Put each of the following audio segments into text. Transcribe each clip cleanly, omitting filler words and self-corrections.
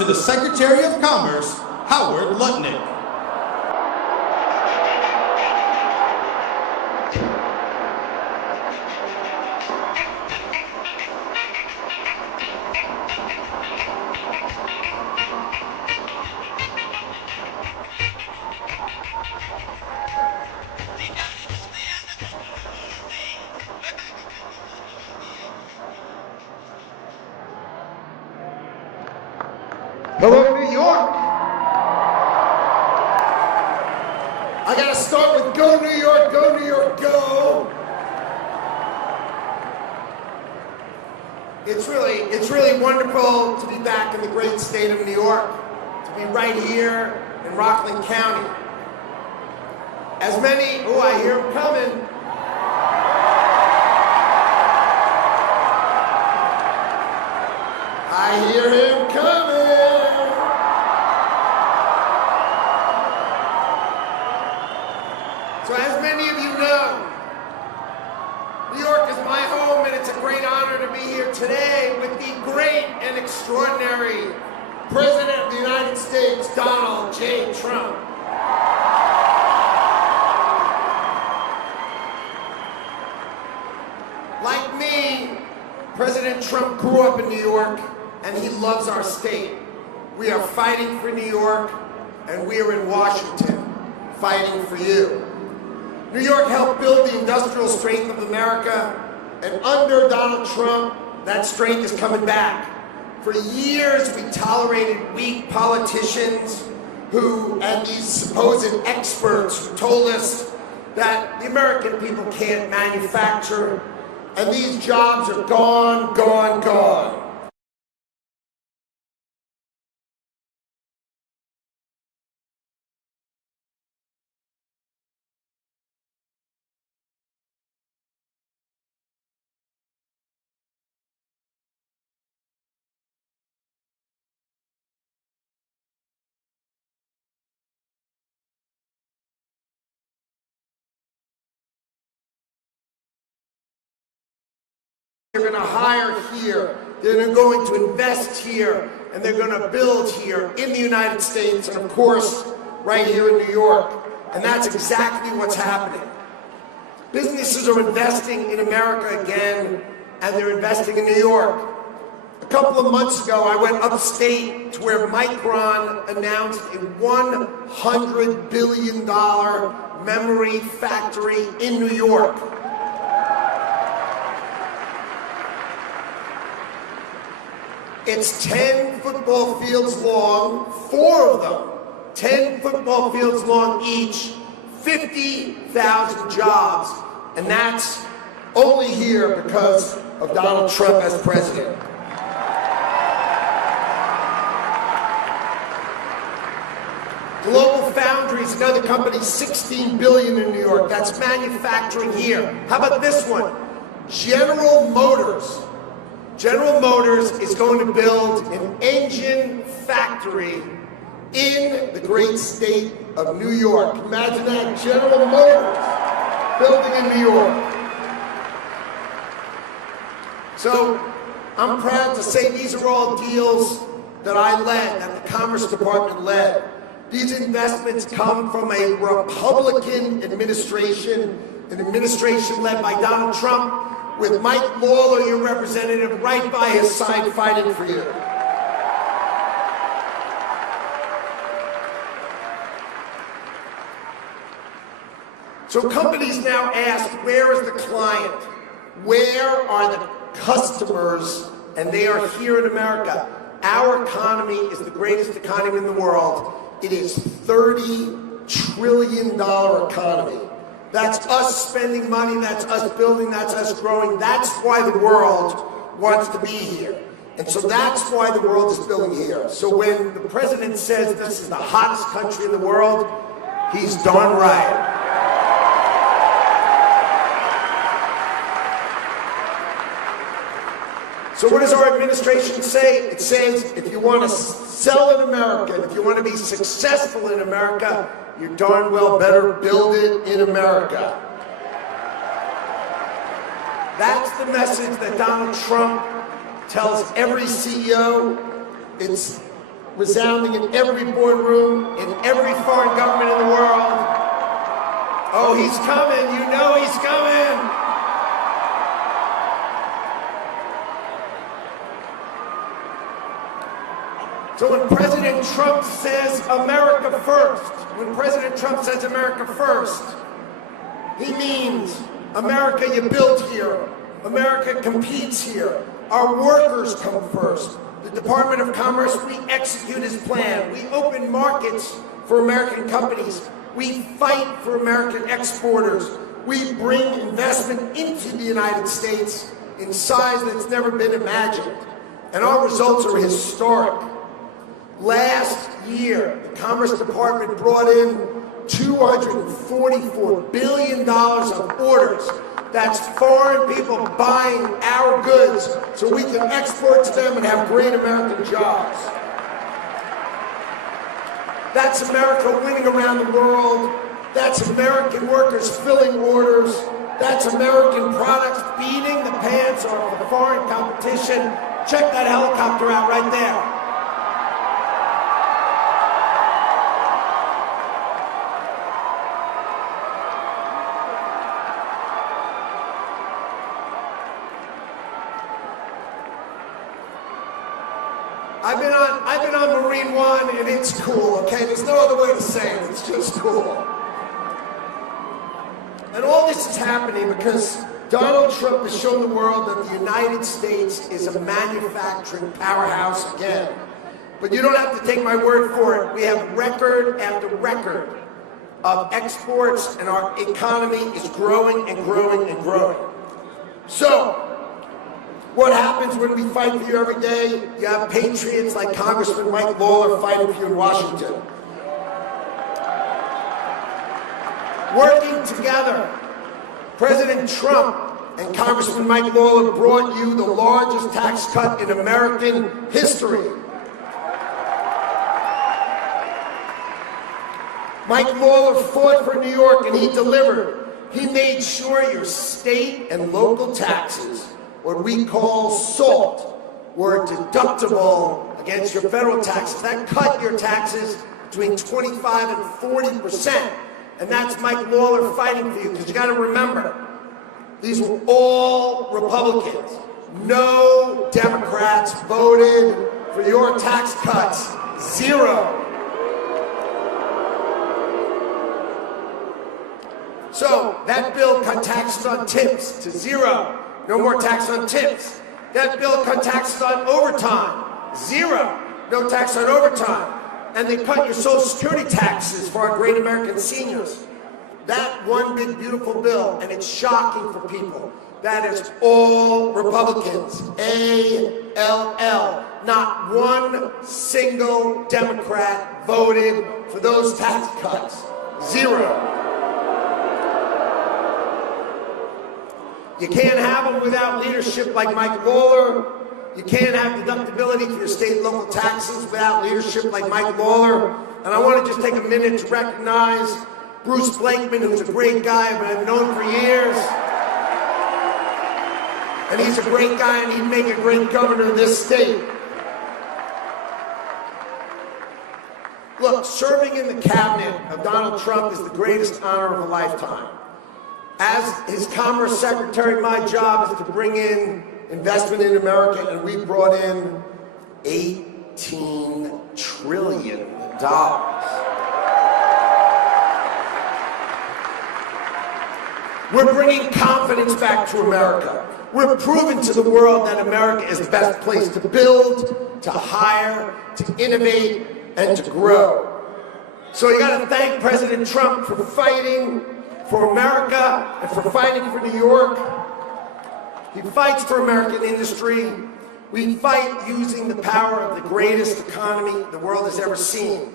to the Secretary of Commerce, Howard Lutnick. Hello, New York. I gotta start with go New York, go New York, go. It's really wonderful to be back in the great state of New York, to be right here in Rockland County. As many, oh, I hear them coming. I hear him coming. So as many of you know, New York is my home, and it's a great honor to be here today with the great and extraordinary President of the United States, Donald J. Trump. Like me, President Trump grew up in New York, and he loves our state. We are fighting for New York, and we are in Washington, fighting for you. New York helped build the industrial strength of America, and under Donald Trump, that strength is coming back. For years, we tolerated weak politicians and these supposed experts who told us that the American people can't manufacture, and these jobs are gone, gone, gone. They're going to hire here, they're going to invest here, and they're going to build here in the United States, and of course, right here in New York. And that's exactly what's happening. Businesses are investing in America again, and they're investing in New York. A couple of months ago, I went upstate to where Micron announced a $100 billion memory factory in New York. It's 10 football fields long, 4 of them, 10 football fields long each, 50,000 jobs, and that's only here because of Donald Trump as president. Global Foundries, another company, $16 billion in New York. That's manufacturing here. How about this one? General Motors. General Motors is going to build an engine factory in the great state of New York. Imagine that, General Motors building in New York. So I'm proud to say these are all deals that I led, that the Commerce Department led. These investments come from a Republican administration, an administration led by Donald Trump, with Mike Lawler, your representative, right by his side fighting for you. So companies now ask, where is the client? Where are the customers? And they are here in America. Our economy is the greatest economy in the world. It is $30 trillion economy. That's us spending money, that's us building, that's us growing. That's why the world wants to be here. And so that's why the world is building here. So when the president says this is the hottest country in the world, he's darn right. So what does our administration say? It says if you want to sell in America, if you want to be successful in America, you darn well better build it in America. That's the message that Donald Trump tells every CEO. It's resounding in every boardroom, in every foreign government in the world. Oh, he's coming. You know he's coming. So when President Trump says America first, he means America you build here, America competes here, our workers come first. The Department of Commerce, we execute his plan. We open markets for American companies. We fight for American exporters. We bring investment into the United States in size that's never been imagined. And our results are historic. Last year, the Commerce Department brought in $244 billion of orders. That's foreign people buying our goods so we can export to them and have great American jobs. That's America winning around the world. That's American workers filling orders. That's American products beating the pants off the foreign competition. Check that helicopter out right there. I've been on Marine One, and it's cool, okay? There's no other way to say it. It's just cool. And all this is happening because Donald Trump has shown the world that the United States is a manufacturing powerhouse again. But you don't have to take my word for it. We have record after record of exports, and our economy is growing and growing and growing. So, what happens when we fight for you every day? You have patriots like Congressman Mike Lawler fighting for you in Washington. Working together, President Trump and Congressman Mike Lawler brought you the largest tax cut in American history. Mike Lawler fought for New York, and he delivered. He made sure your state and local taxes, what we call SALT, were deductible against your federal taxes. That cut your taxes between 25 and 40%. And that's Mike Lawler fighting for you, because you got to remember, these were all Republicans. No Democrats voted for your tax cuts. Zero. So that bill cut taxes on tips to zero. No more tax on tips. That bill cut taxes on overtime. Zero. No tax on overtime. And they cut your Social Security taxes for our great American seniors. That one big beautiful bill, and it's shocking for people, that is all Republicans. A-L-L. Not one single Democrat voted for those tax cuts. Zero. You can't have them without leadership like Mike Lawler. You can't have deductibility for your state and local taxes without leadership like Mike Lawler. And I want to just take a minute to recognize Bruce Blakeman, who's a great guy I've known for years. And he's a great guy, and he'd make a great governor of this state. Look, serving in the cabinet of Donald Trump is the greatest honor of a lifetime. As his Commerce Secretary, my job is to bring in investment in America, and we brought in $18 trillion. We're bringing confidence back to America. We're proving to the world that America is the best place to build, to hire, to innovate, and to grow. So you got to thank President Trump for fighting for America and for fighting for New York. He fights for American industry. We fight using the power of the greatest economy the world has ever seen.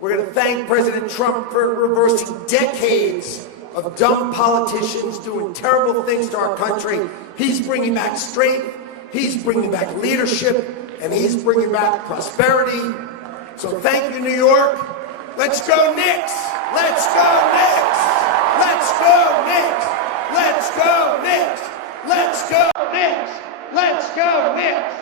We're going to thank President Trump for reversing decades of dumb politicians doing terrible things to our country. He's bringing back strength, he's bringing back leadership, and he's bringing back prosperity. So thank you, New York. Let's go Knicks! Let's go Knicks! Let's go Knicks! Let's go Knicks! Let's go Knicks! Let's go Knicks!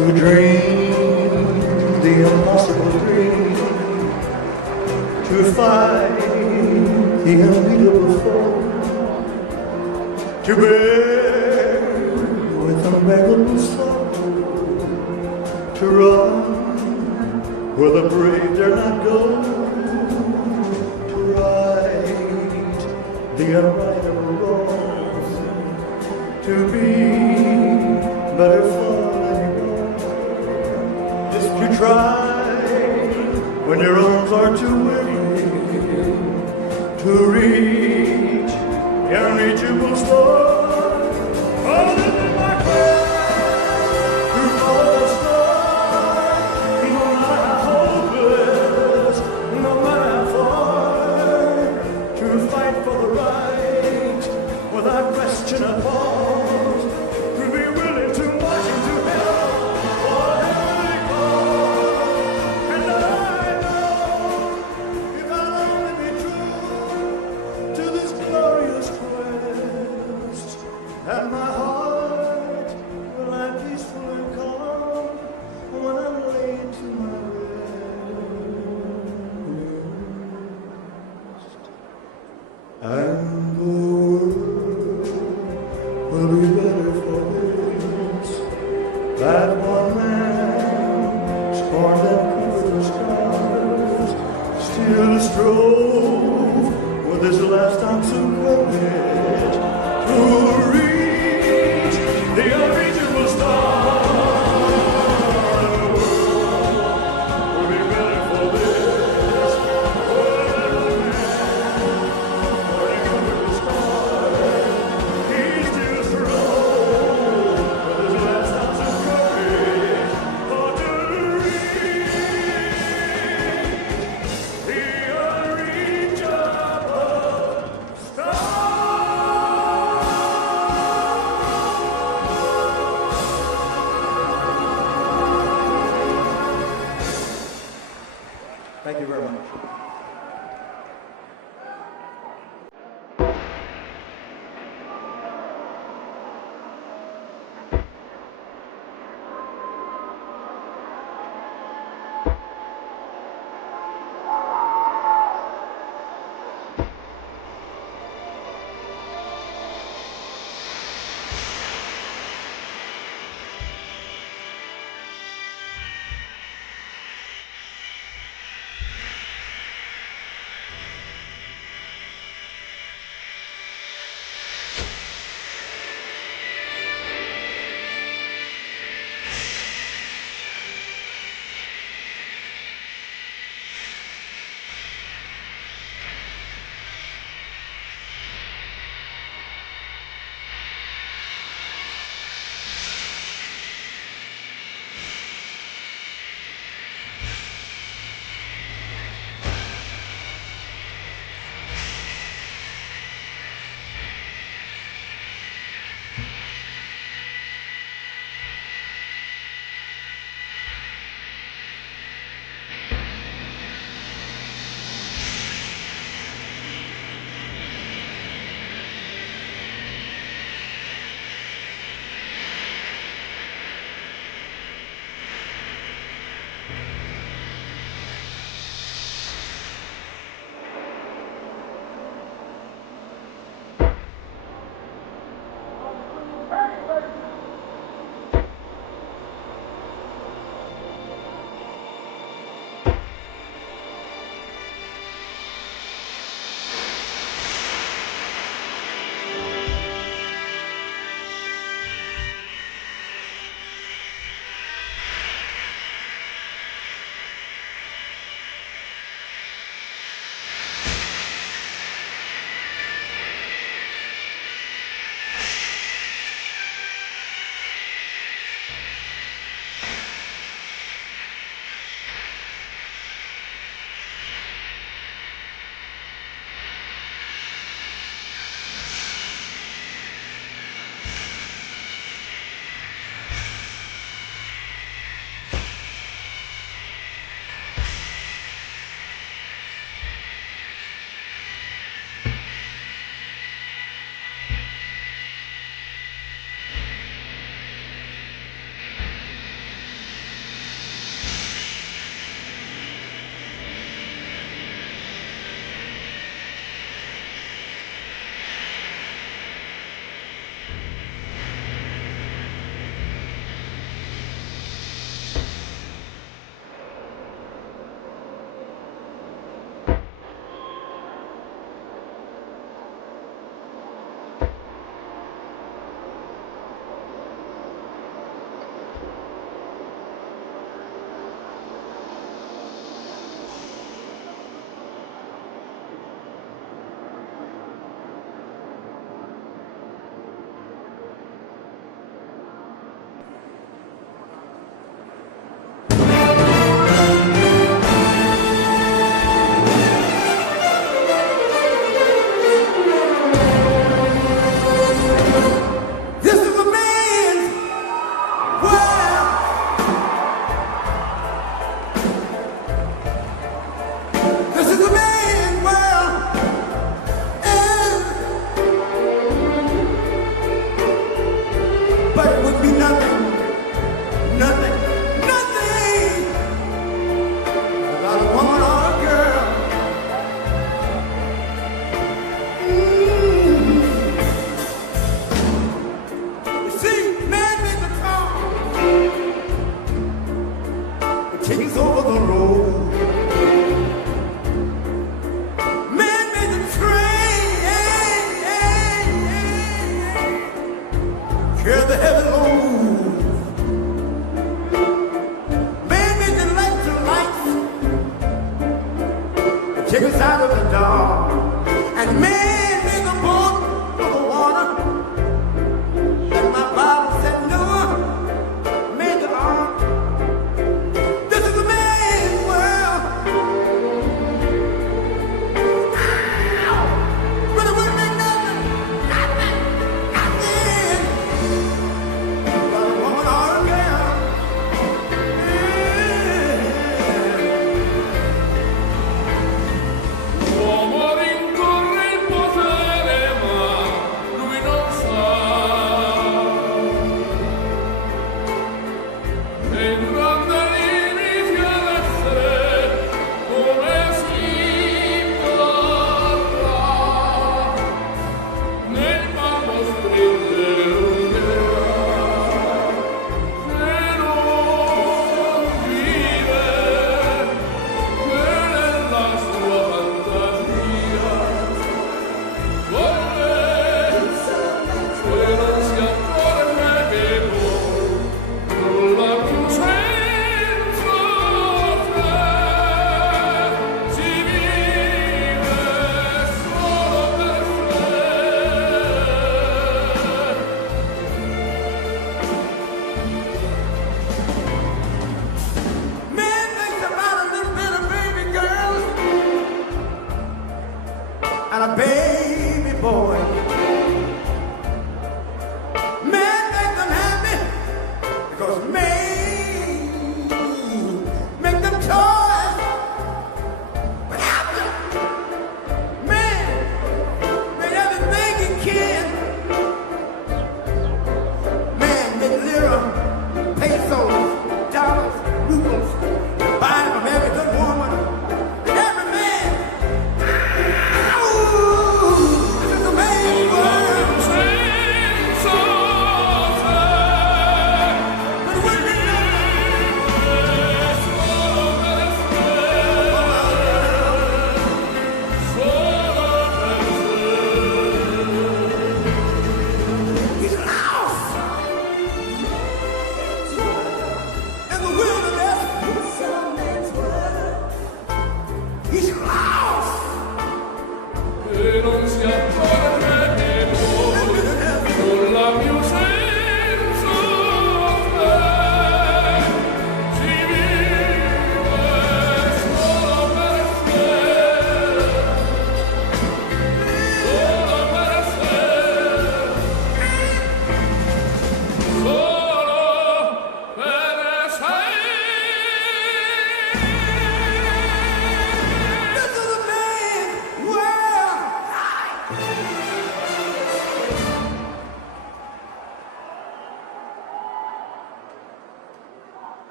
to dream the impossible dream, to fight the unbeatable foe, to bear with unbearable sorrow, to run where the brave dare not go, to right the unrightable wrong, to be better for anyone. To try when your arms are too weary to reach the unreachable star. Oh, live in my quest through all the stars, no matter how hopeless, no matter how far, to fight for the right without question or pause, to be willing to march into hell, whatever it costs. And I know if I'll only be true to this glorious quest, that my heart will lie peaceful and calm when I'm laid to my rest. And the world will be better for this, that one man scorned and covered scars, still strove with his last ounce of courage to reach the unreachable star. The world will be better for this, for that one man scorned and covered scars, he still strove with his last ounce of courage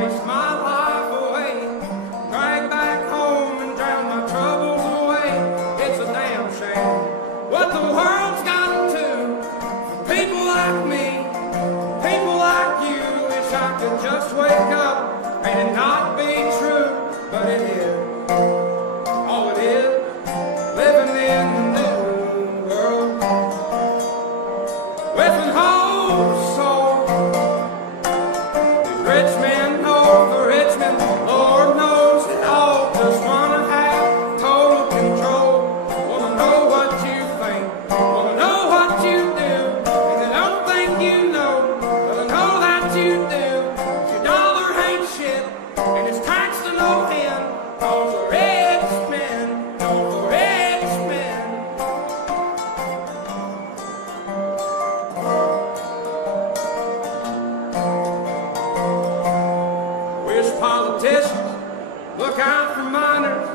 waste my life away, drag back home and drown my troubles away. It's a damn shame what the world's gotten to for people like me, people like you. Wish I could just wake up and it not be true, but it is. All it is, living in the new world with an whole soul. The rich men know, the rich men, Lord knows they all just wanna have total control. Wanna know what you think, wanna know what you do, and they don't think you know, but I know that you do. Your dollar ain't shit, and it's taxed to no end, 'cause the rich men know the rich men. Wish politicians look out for miners,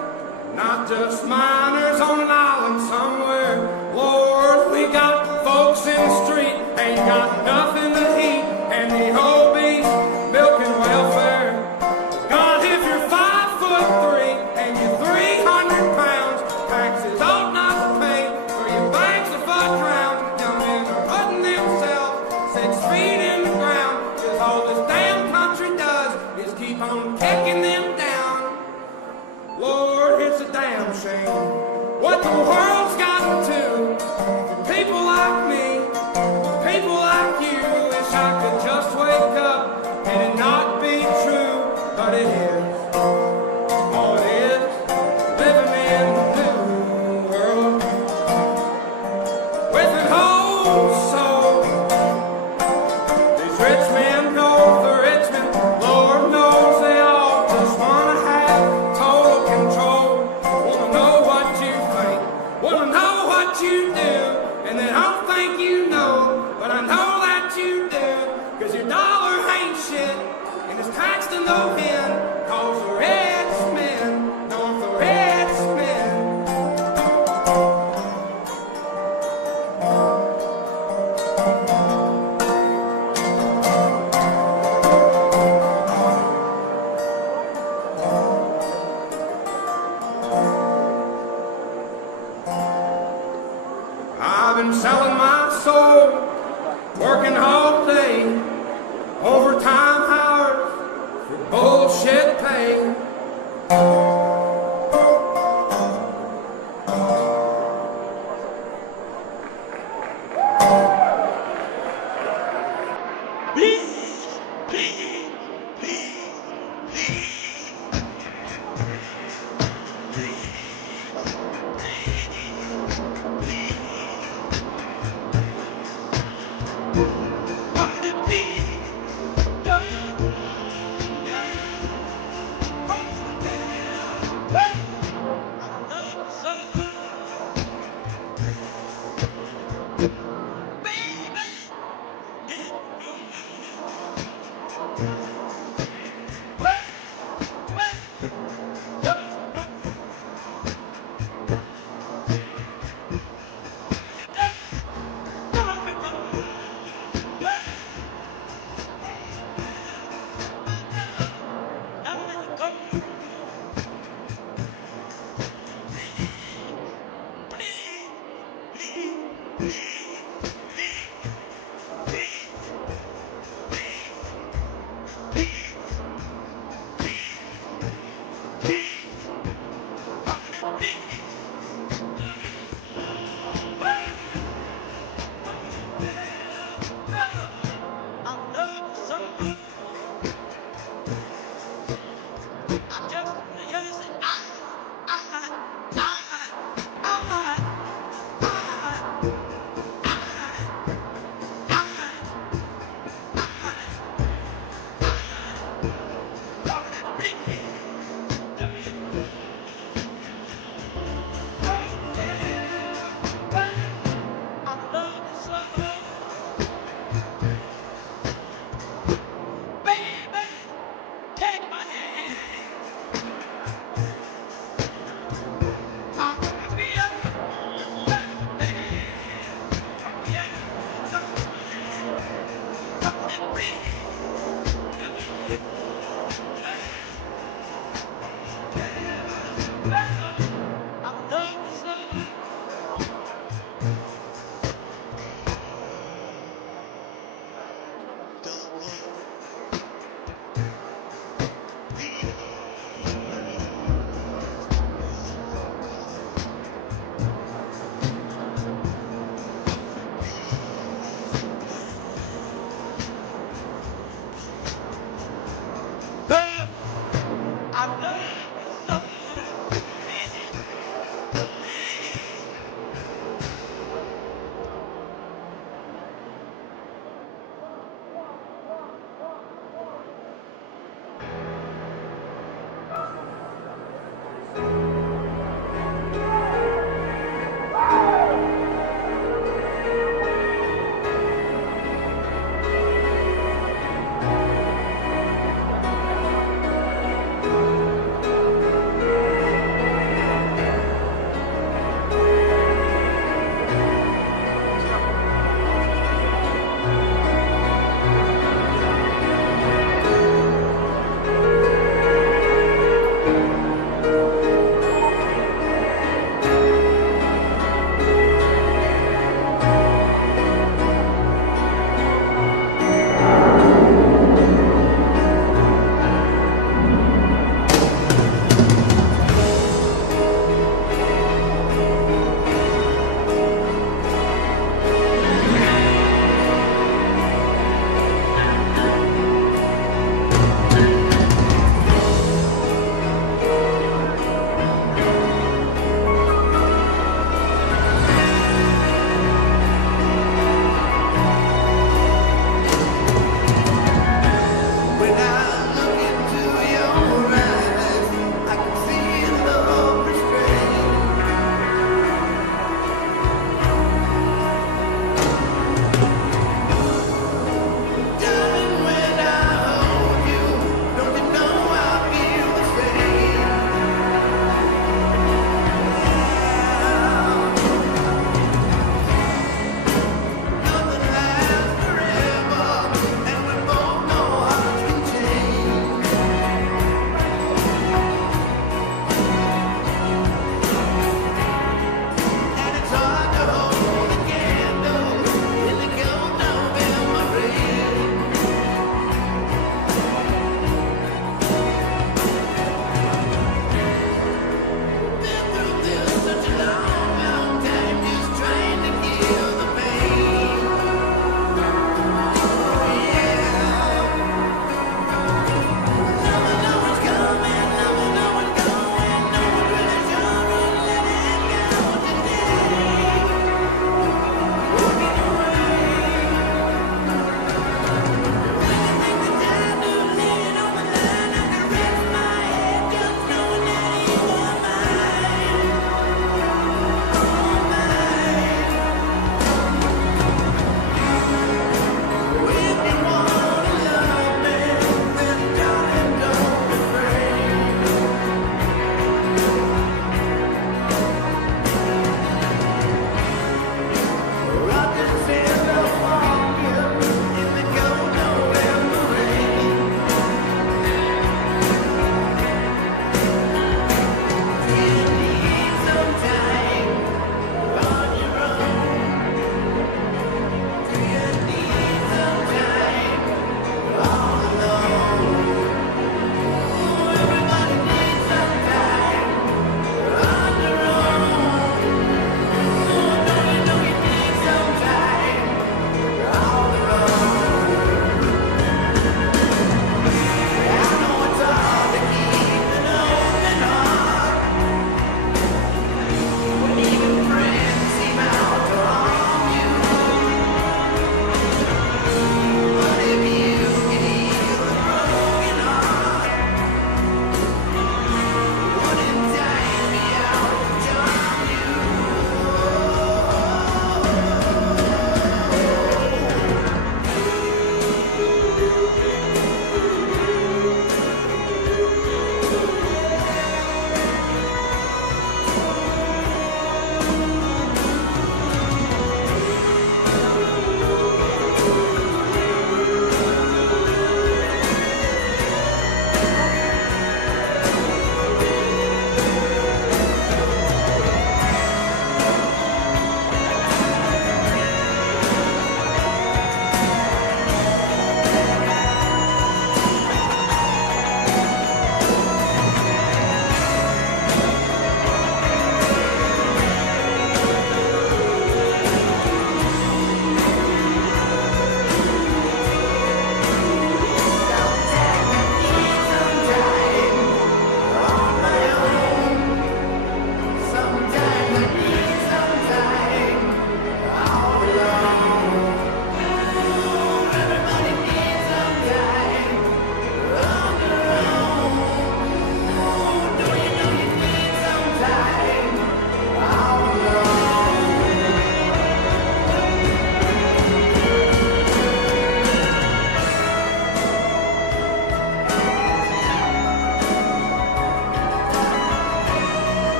not just miners on an island somewhere. Lord, we got folks in the street, ain't got nothing to eat, and the obese milking welfare. God, if you're 5'3" and you're 300 pounds, taxes ought not to pay for your banks to fudge round. Young men are putting themselves 6 feet in the ground, 'cause all this damn country does is keep on kicking them down. Lord, it's a damn shame what the world's gotten to for people like me, for people like you. Wish I could just wake up and it not be true, but it is. All it is, living in the new world with an whole soul. These rich men know, the rich men, Lord knows they all just wanna have total control. Wanna know what you think, wanna know what you do, and they don't think you know, but I know that you do. 'Cause your dollar ain't shit, and it's taxed to no end, 'cause the rich men know the rich men. I've been selling my soul, working all day, overtime hours for bullshit pay.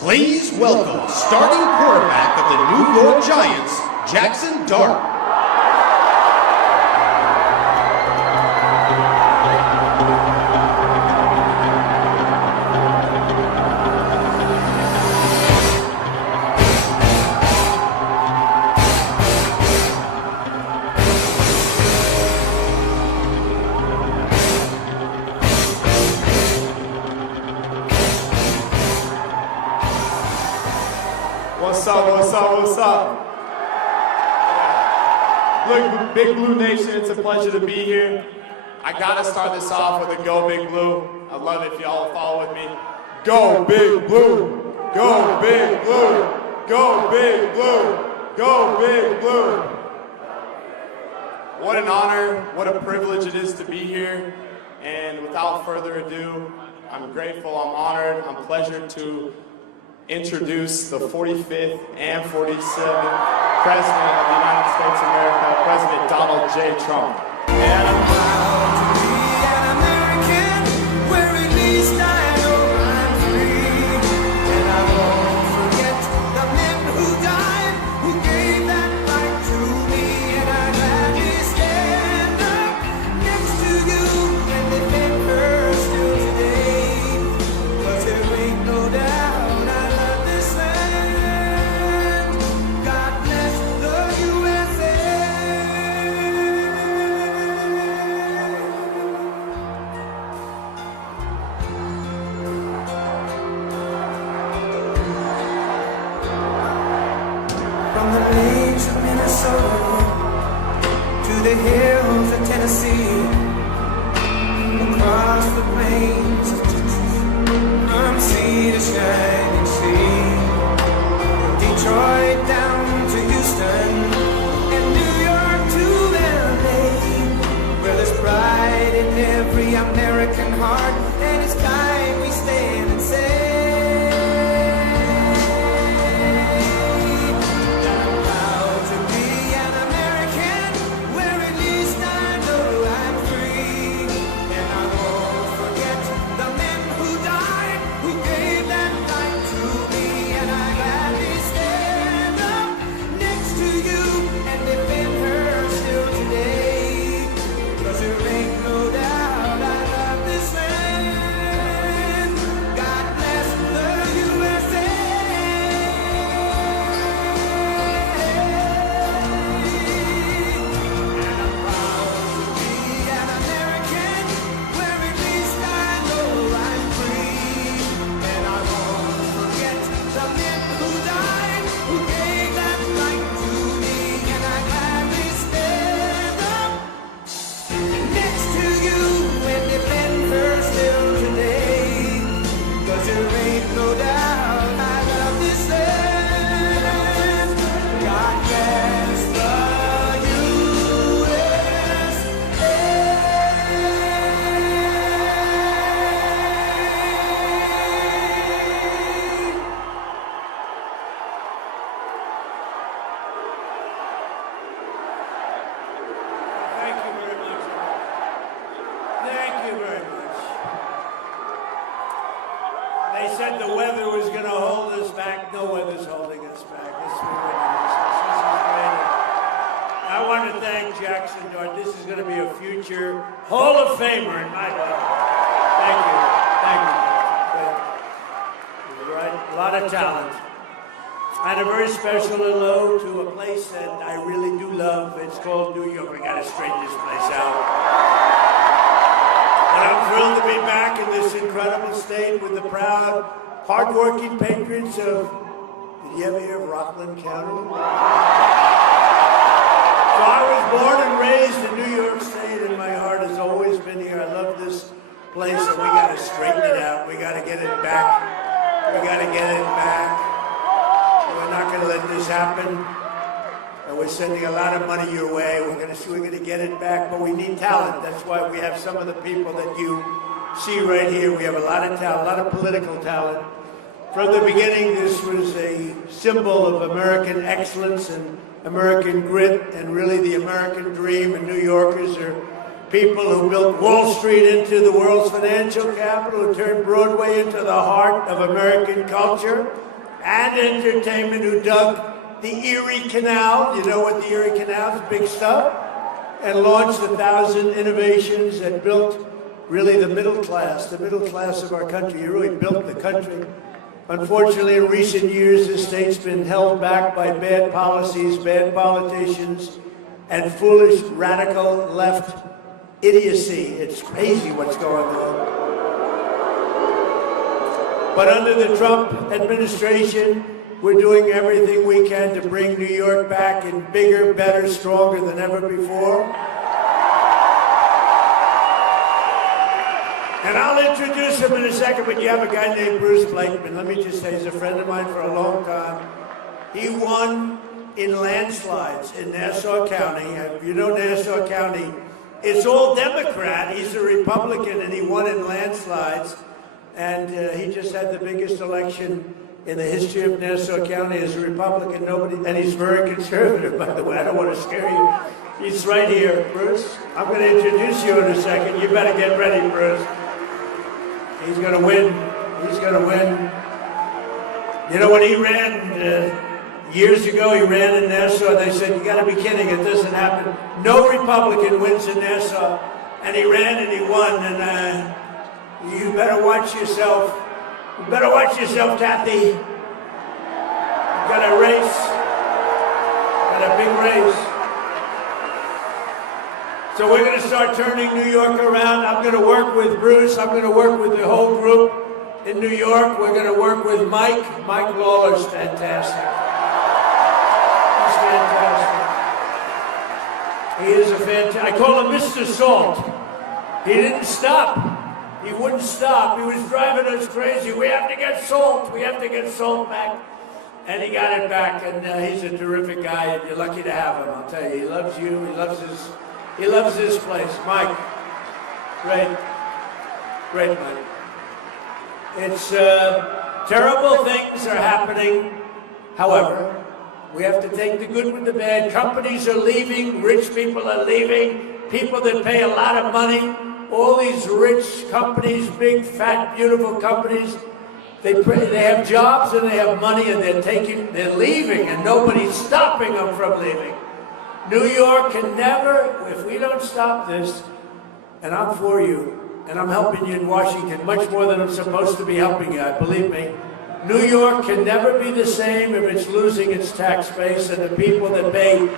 Please welcome starting quarterback of the New York Giants, Jackson Dart. What's up? Look, Big Blue Nation, it's a pleasure to be here. I gotta start this off with a Go Big Blue. I love it if y'all follow with me. Go Big Blue! Go Big Blue! Go Big Blue! Go Big Blue! What an honor, what a privilege it is to be here. And without further ado, I'm grateful, I'm honored, I'm pleasured to introduce the 45th and 47th President of the United States of America, President Donald J. Trump. And I'm proud to be an American, where at least I know I'm free. And I won't forget the men who died, who gave that right to me. And I gladly stand up next to you and defend her still today. 'Cause there ain't no doubt. From the lakes of Minnesota to the hills of Tennessee, across the plains of Texas, from sea to shining sea, Detroit down to Houston, and New York to LA, where there's pride in every American heart, and it's time we stand and say, Jackson Dart, this is going to be a future Hall of Famer in my book. Thank you. Thank you. Right. A lot of talent. And a very special hello to a place that I really do love. It's called New York. We got to straighten this place out. But I'm thrilled to be back in this incredible state with the proud, hardworking patriots of, did you ever hear of Rockland County? So I was born and raised in New York State, and my heart has always been here. I love this place, and we got to straighten it out. We got to get it back. We got to get it back. We're not going to let this happen. And we're sending a lot of money your way. We're going to get it back, but we need talent. That's why we have some of the people that you see right here. We have a lot of talent, a lot of political talent. From the beginning, this was a symbol of American excellence and American grit, and really the American dream. And New Yorkers are people who built Wall Street into the world's financial capital, who turned Broadway into the heart of American culture. and entertainment who dug the Erie Canal. You know what the Erie Canal is, big stuff. And launched 1,000 innovations that built really the middle class of our country. You really built the country. Unfortunately, in recent years, this state's been held back by bad policies, bad politicians, and foolish radical left idiocy. It's crazy what's going on. But under the Trump administration, we're doing everything we can to bring New York back in bigger, better, stronger than ever before. And I'll introduce him in a second, but you have a guy named Bruce Blakeman. Let me just say, he's a friend of mine for a long time. He won in landslides in Nassau County. You know Nassau County, it's all Democrat. He's a Republican, and he won in landslides. And he just had the biggest election in the history of Nassau County as a Republican. And he's very conservative, by the way. I don't want to scare you. He's right here, Bruce. I'm going to introduce you in a second. You better get ready, Bruce. He's going to win. He's going to win. You know, when he ran years ago, he ran in Nassau. They said, you got to be kidding. It doesn't happen. No Republican wins in Nassau. And he ran and he won. And you better watch yourself. You better watch yourself, Kathy. You got a race. Got a big race. So we're going to start turning New York around. I'm going to work with Bruce. I'm going to work with the whole group in New York. We're going to work with Mike. Mike Lawler's fantastic. He's fantastic. He is a fantastic. I call him Mr. Salt. He didn't stop. He wouldn't stop. He was driving us crazy. We have to get salt. We have to get salt back. And he got it back. And he's a terrific guy. And you're lucky to have him. I'll tell you. He loves you. He loves this place. Mike. Great, Mike. It's terrible things are happening. However, we have to take the good with the bad. Companies are leaving. Rich people are leaving. People that pay a lot of money. All these rich companies, big, fat, beautiful companies, they have jobs and they have money and they're leaving, and nobody's stopping them from leaving. New York can never, if we don't stop this, and I'm for you, and I'm helping you in Washington much more than I'm supposed to be helping you, believe me. New York can never be the same if it's losing its tax base, and the people that pay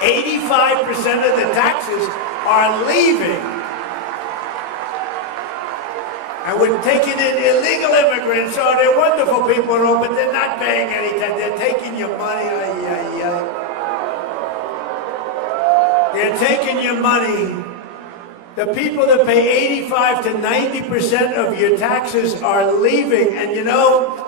85% of the taxes are leaving. And we're taking in illegal immigrants. Oh, they're wonderful people, but they're not paying any tax. They're taking your money. They're taking your money. The people that pay 85 to 90% of your taxes are leaving. And you know,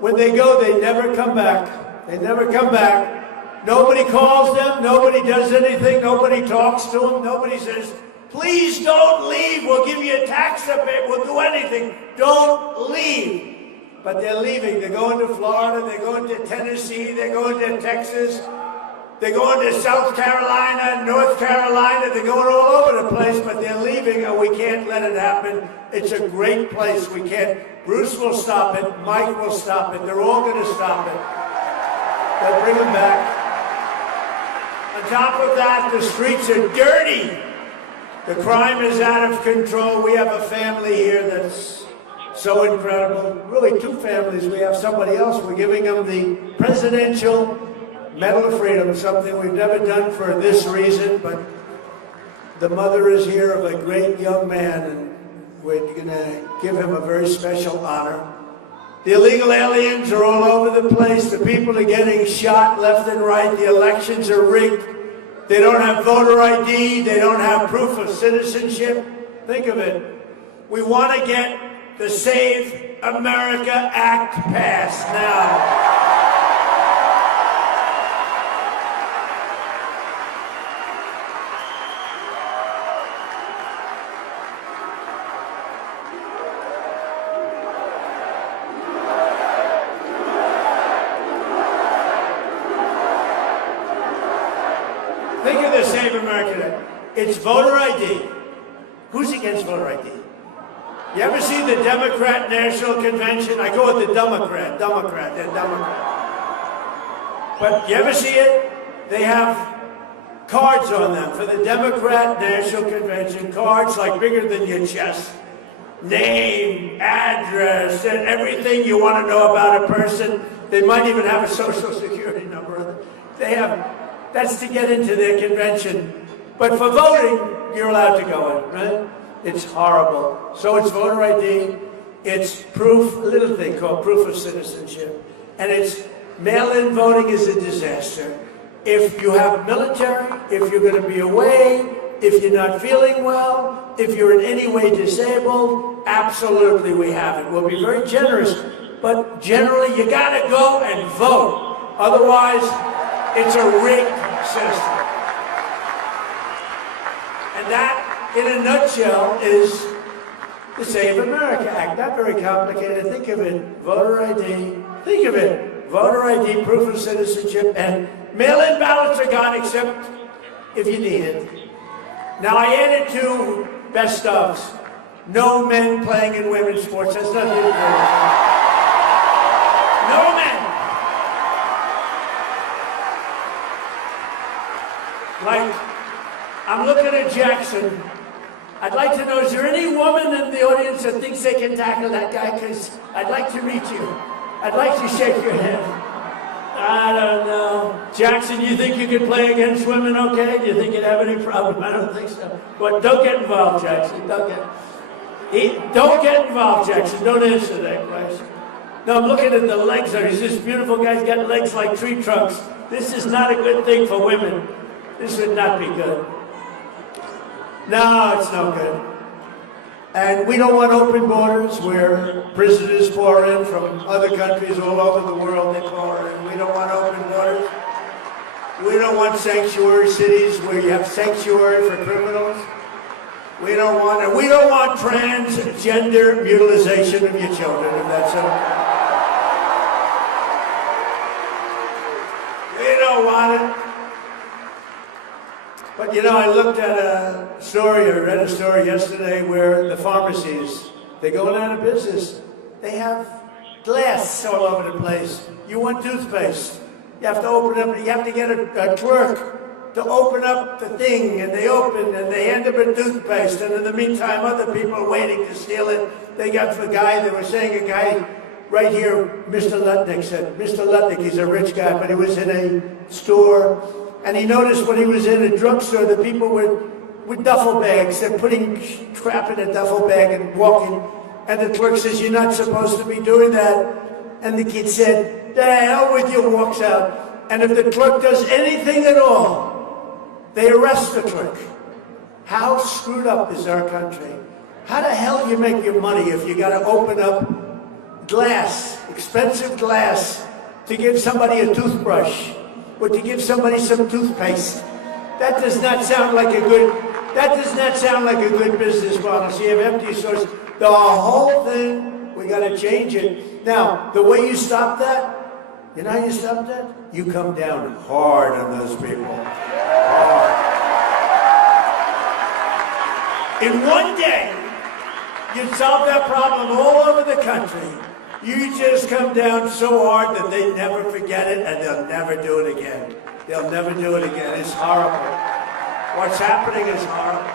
when they go, they never come back. They never come back. Nobody calls them. Nobody does anything. Nobody talks to them. Nobody says, please don't leave. We'll give you a tax rebate. We'll do anything. Don't leave. But they're leaving. They're going to Florida. They're going to Tennessee. They're going to Texas. They're going to South Carolina, North Carolina. They're going all over the place, but they're leaving, and we can't let it happen. It's a great place. We can't. Bruce will stop it. Mike will stop it. They're all going to stop it. They'll bring them back. On top of that, the streets are dirty. The crime is out of control. We have a family here that's so incredible. Really, two families. We have somebody else. We're giving them the Presidential Medal of Freedom, something we've never done for this reason, but the mother is here of a great young man, and we're going to give him a very special honor. The illegal aliens are all over the place. The people are getting shot left and right. The elections are rigged. They don't have voter ID. They don't have proof of citizenship. Think of it. We want to get the Save America Act passed now. Think of the Save America Act. It's voter ID. Who's against voter ID? You ever see the Democrat National Convention? I go with the Democrat, they're Democrat. But you ever see it? They have cards on them for the Democrat National Convention, cards like bigger than your chest. Name, address, and everything you want to know about a person. They might even have a social security number. That's to get into their convention. But for voting, you're allowed to go in, right? It's horrible. So it's voter ID, it's proof, a little thing called proof of citizenship. And it's mail-in voting is a disaster. If you have military, if you're going to be away, if you're not feeling well, if you're in any way disabled, absolutely we have it. We'll be very generous, but generally you got to go and vote. Otherwise, it's a rigged system. And that, in a nutshell, is the Save America Act. Not very complicated. Think of it, voter ID. Think of it, voter ID, proof of citizenship, and mail-in ballots are gone except if you need it. Now I added 2 best ofs. No men playing in women's sports. That's nothing to do with it. No men. Like, I'm looking at Jackson. I'd like to know, is there any woman in the audience that thinks they can tackle that guy? Because I'd like to meet you. I'd like to shake your hand. I don't know. Jackson, you think you could play against women okay? Do you think you'd have any problem? I don't think so. But don't get involved, Jackson. Don't get involved, Jackson. Don't answer that question. No, I'm looking at the legs. He's this beautiful guy. He's got legs like tree trunks. This is not a good thing for women. This would not be good. No, it's no good. And we don't want open borders where prisoners pour in from other countries all over the world. They pour in. We don't want open borders. We don't want sanctuary cities where you have sanctuary for criminals. We don't want it. We don't want transgender mutilization of your children, if that's okay. We don't want it. But you know, I looked at a story, I read a story yesterday where the pharmacies, they're going out of business. They have glass all over the place. You want toothpaste. You have to open up, you have to get a clerk to open up the thing, and they open, and they end up in toothpaste, and in the meantime, other people are waiting to steal it. They got the guy, they were saying a guy right here, Mr. Lutnick said, Mr. Lutnick, he's a rich guy, but he was in a store, and he noticed when he was in a drugstore, the people were with duffel bags. They're putting crap in a duffel bag and walking. And the clerk says, you're not supposed to be doing that. And the kid said, the hell with you, walks out. And if the clerk does anything at all, they arrest the clerk. How screwed up is our country? How the hell do you make your money if you got to open up glass, expensive glass, to give somebody a toothbrush? Or to give somebody some toothpaste? That does not sound like a good business model. So you have empty stores. The whole thing, we got to change it. Now, the way you stop that, you know how you stop that? You come down hard on those people. Hard. In one day, you'd solve that problem all over the country. You just come down so hard that they never forget it, and they'll never do it again. They'll never do it again. It's horrible. What's happening is horrible.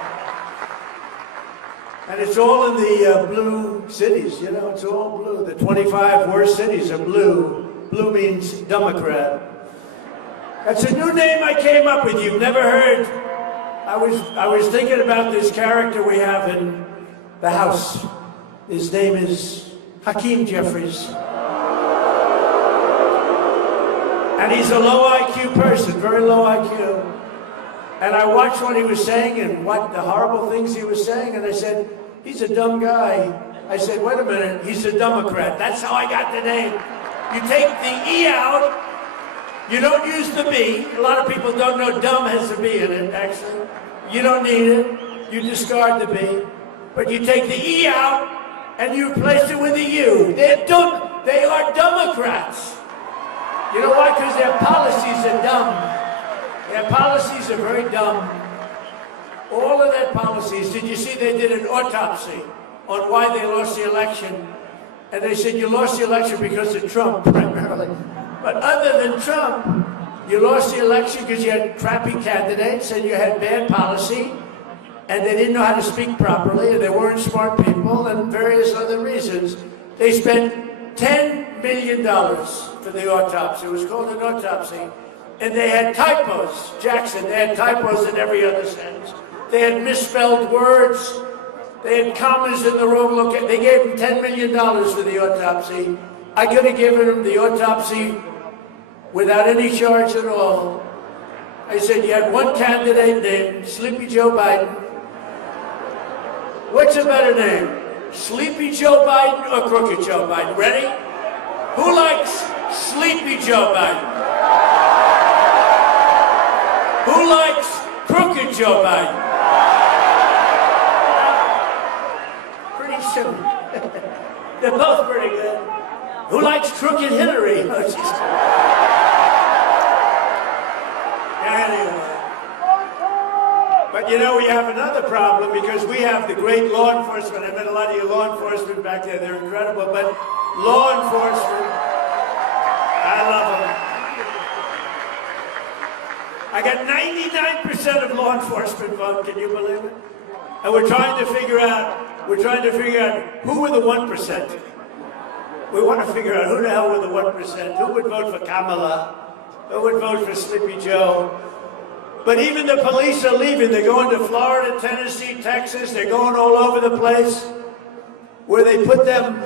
And it's all in the blue cities, you know, it's all blue. The 25 worst cities are blue. Blue means Democrat. That's a new name I came up with. You've never heard. I was thinking about this character we have in the House. His name is Hakeem Jeffries. And he's a low IQ person, very low IQ. And I watched what he was saying and what the horrible things he was saying, and I said, he's a dumb guy. I said, wait a minute, he's a Democrat. That's how I got the name. You take the E out, you don't use the B. A lot of people don't know dumb has a B in it, actually. You don't need it. You discard the B. But you take the E out, and you replace it with a U. They're dumb. They are Democrats. You know why? Because their policies are dumb. Their policies are very dumb. All of their policies. Did you see they did an autopsy on why they lost the election. And they said, you lost the election because of Trump, primarily. But other than Trump, you lost the election because you had crappy candidates and you had bad policy, and they didn't know how to speak properly, and they weren't smart people, and various other reasons. They spent $10 million for the autopsy. It was called an autopsy. And they had typos, Jackson, they had typos in every other sentence. They had misspelled words. They had commas in the wrong location. They gave him $10 million for the autopsy. I could have given him the autopsy without any charge at all. I said, you had one candidate named Sleepy Joe Biden. What's a better name? Sleepy Joe Biden or Crooked Joe Biden? Ready? Who likes Sleepy Joe Biden? Who likes Crooked Joe Biden? Pretty simple. They're both pretty good. Who likes Crooked Hillary? Oh, anyway. But you know, we have another problem because we have the great law enforcement. I met a lot of your law enforcement back there. They're incredible. But law enforcement, I love them. I got 99% of law enforcement vote. Can you believe it? And we're trying to figure out who were the 1%. We want to figure out who the hell were the 1%. Who would vote for Kamala? Who would vote for Sleepy Joe? But even the police are leaving. They're going to Florida, Tennessee, Texas. They're going all over the place where they put them,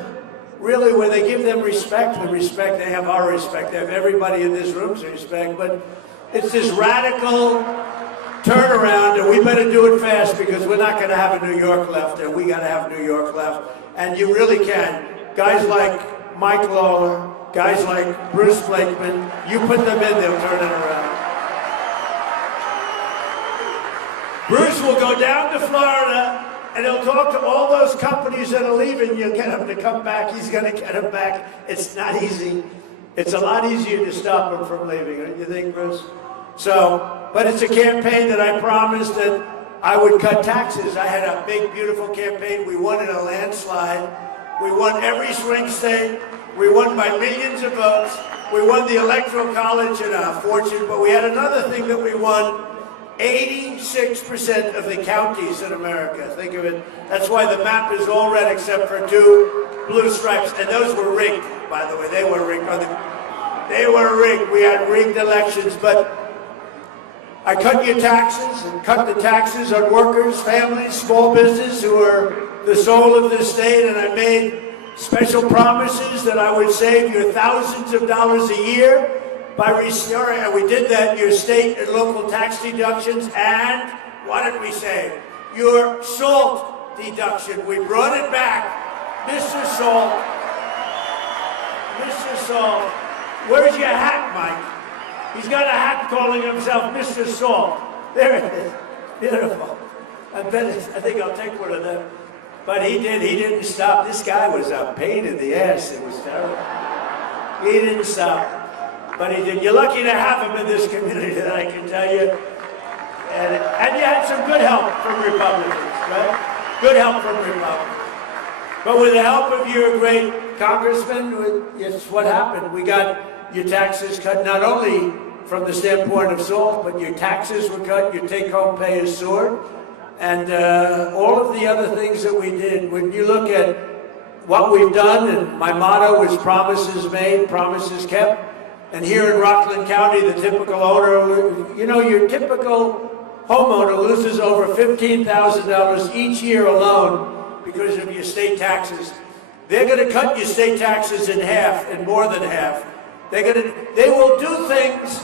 really, where they give them respect. The respect, they have our respect. They have everybody in this room's respect. But it's this radical turnaround, and we better do it fast because we're not going to have a New York left, and we got to have New York left. And you really can. Guys like Mike Lawler, guys like Bruce Blakeman, you put them in, they'll turn it around. Bruce will go down to Florida, and he'll talk to all those companies that are leaving. You'll get them to come back. He's going to get them back. It's not easy. It's a lot easier to stop them from leaving, don't you think, Bruce? So, but it's a campaign that I promised that I would cut taxes. I had a big, beautiful campaign. We won in a landslide. We won every swing state. We won by millions of votes. We won the Electoral College in a fortune, but we had another thing that we won. 86% of the counties in America. Think of it. That's why the map is all red except for 2 blue stripes. And those were rigged, by the way. They were rigged. They were rigged. We had rigged elections. But I cut your taxes and cut the taxes on workers, families, small business who are the soul of this state. And I made special promises that I would save you thousands of dollars a year by restoring, and we did that, your state and local tax deductions, and what did we save? Your SALT deduction. We brought it back. Mr. Salt, where's your hat, Mike? He's got a hat calling himself Mr. Salt. There it is. Beautiful. I think I'll take one of them. But he didn't stop. This guy was a pain in the ass. It was terrible. He didn't stop. But he did. You're lucky to have him in this community, that I can tell you. And you had some good help from Republicans, right? Good help from Republicans. But with the help of your great congressman, it's what happened. We got your taxes cut, not only from the standpoint of SALT, but your taxes were cut, your take-home pay is soared, and all of the other things that we did. When you look at what we've done, and my motto is promises made, promises kept. And here in Rockland County, the typical owner, you know, your typical homeowner loses over $15,000 each year alone because of your state taxes. They're going to cut your state taxes in half, and more than half. They will do things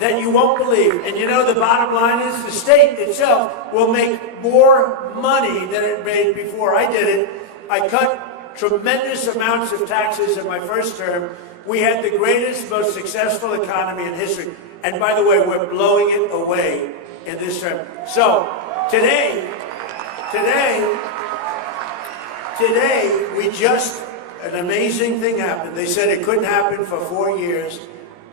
that you won't believe. And you know, the bottom line is the state itself will make more money than it made before I did it. I cut tremendous amounts of taxes in my first term. We had the greatest, most successful economy in history. And by the way, we're blowing it away in this term. So today, an amazing thing happened. They said it couldn't happen for 4 years.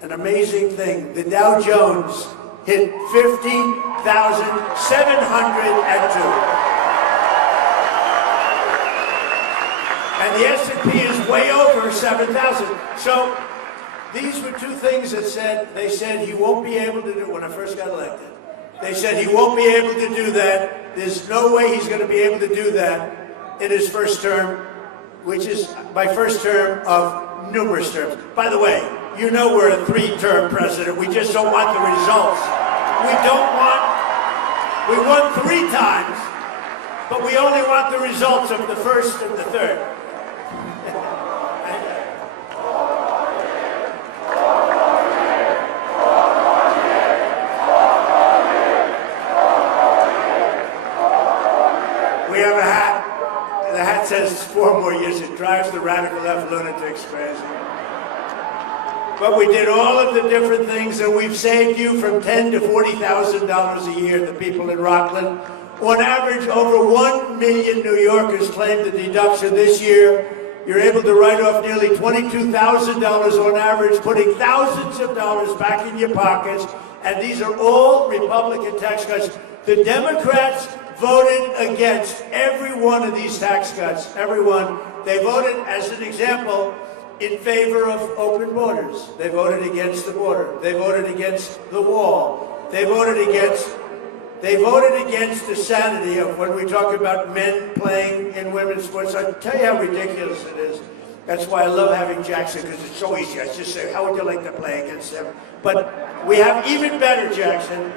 An amazing thing. The Dow Jones hit 50,702. And the S&P is way over 7,000. So these were two things that they said he won't be able to do when I first got elected. They said he won't be able to do that. There's no way he's going to be able to do that in his first term, which is my first term of numerous terms. By the way, you know we're a 3-term president. We just don't want the results. We won 3 times, but we only want the results of the first and the third. We have a hat. The hat says 4 more years. It drives the radical left lunatics crazy. But we did all of the different things, and we've saved you from $10,000 to $40,000 a year, the people in Rockland. On average, over 1 million New Yorkers claim the deduction this year. You're able to write off nearly $22,000 on average, putting thousands of dollars back in your pockets. And these are all Republican tax cuts. The Democrats voted against every one of these tax cuts, every one. They voted, as an example, in favor of open borders. They voted against the border. They voted against the wall. They voted against the sanity of when we talk about men playing in women's sports. I tell you how ridiculous it is. That's why I love having Jackson, because it's so easy. I just say, how would you like to play against them? But we have even better, Jackson.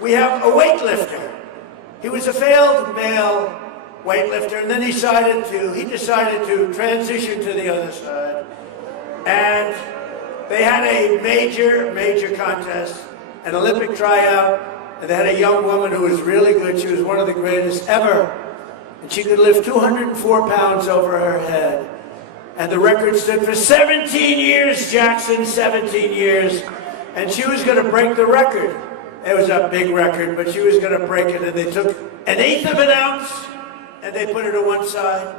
We have a weightlifter. He was a failed male weightlifter, and then he decided to transition to the other side. And they had a major contest, an Olympic tryout, and they had a young woman who was really good. She was one of the greatest ever. And she could lift 204 pounds over her head. And the record stood for 17 years, Jackson, 17 years. And she was going to break the record. It was a big record, but she was going to break it. And they took 1/8 of an ounce, and they put it on one side.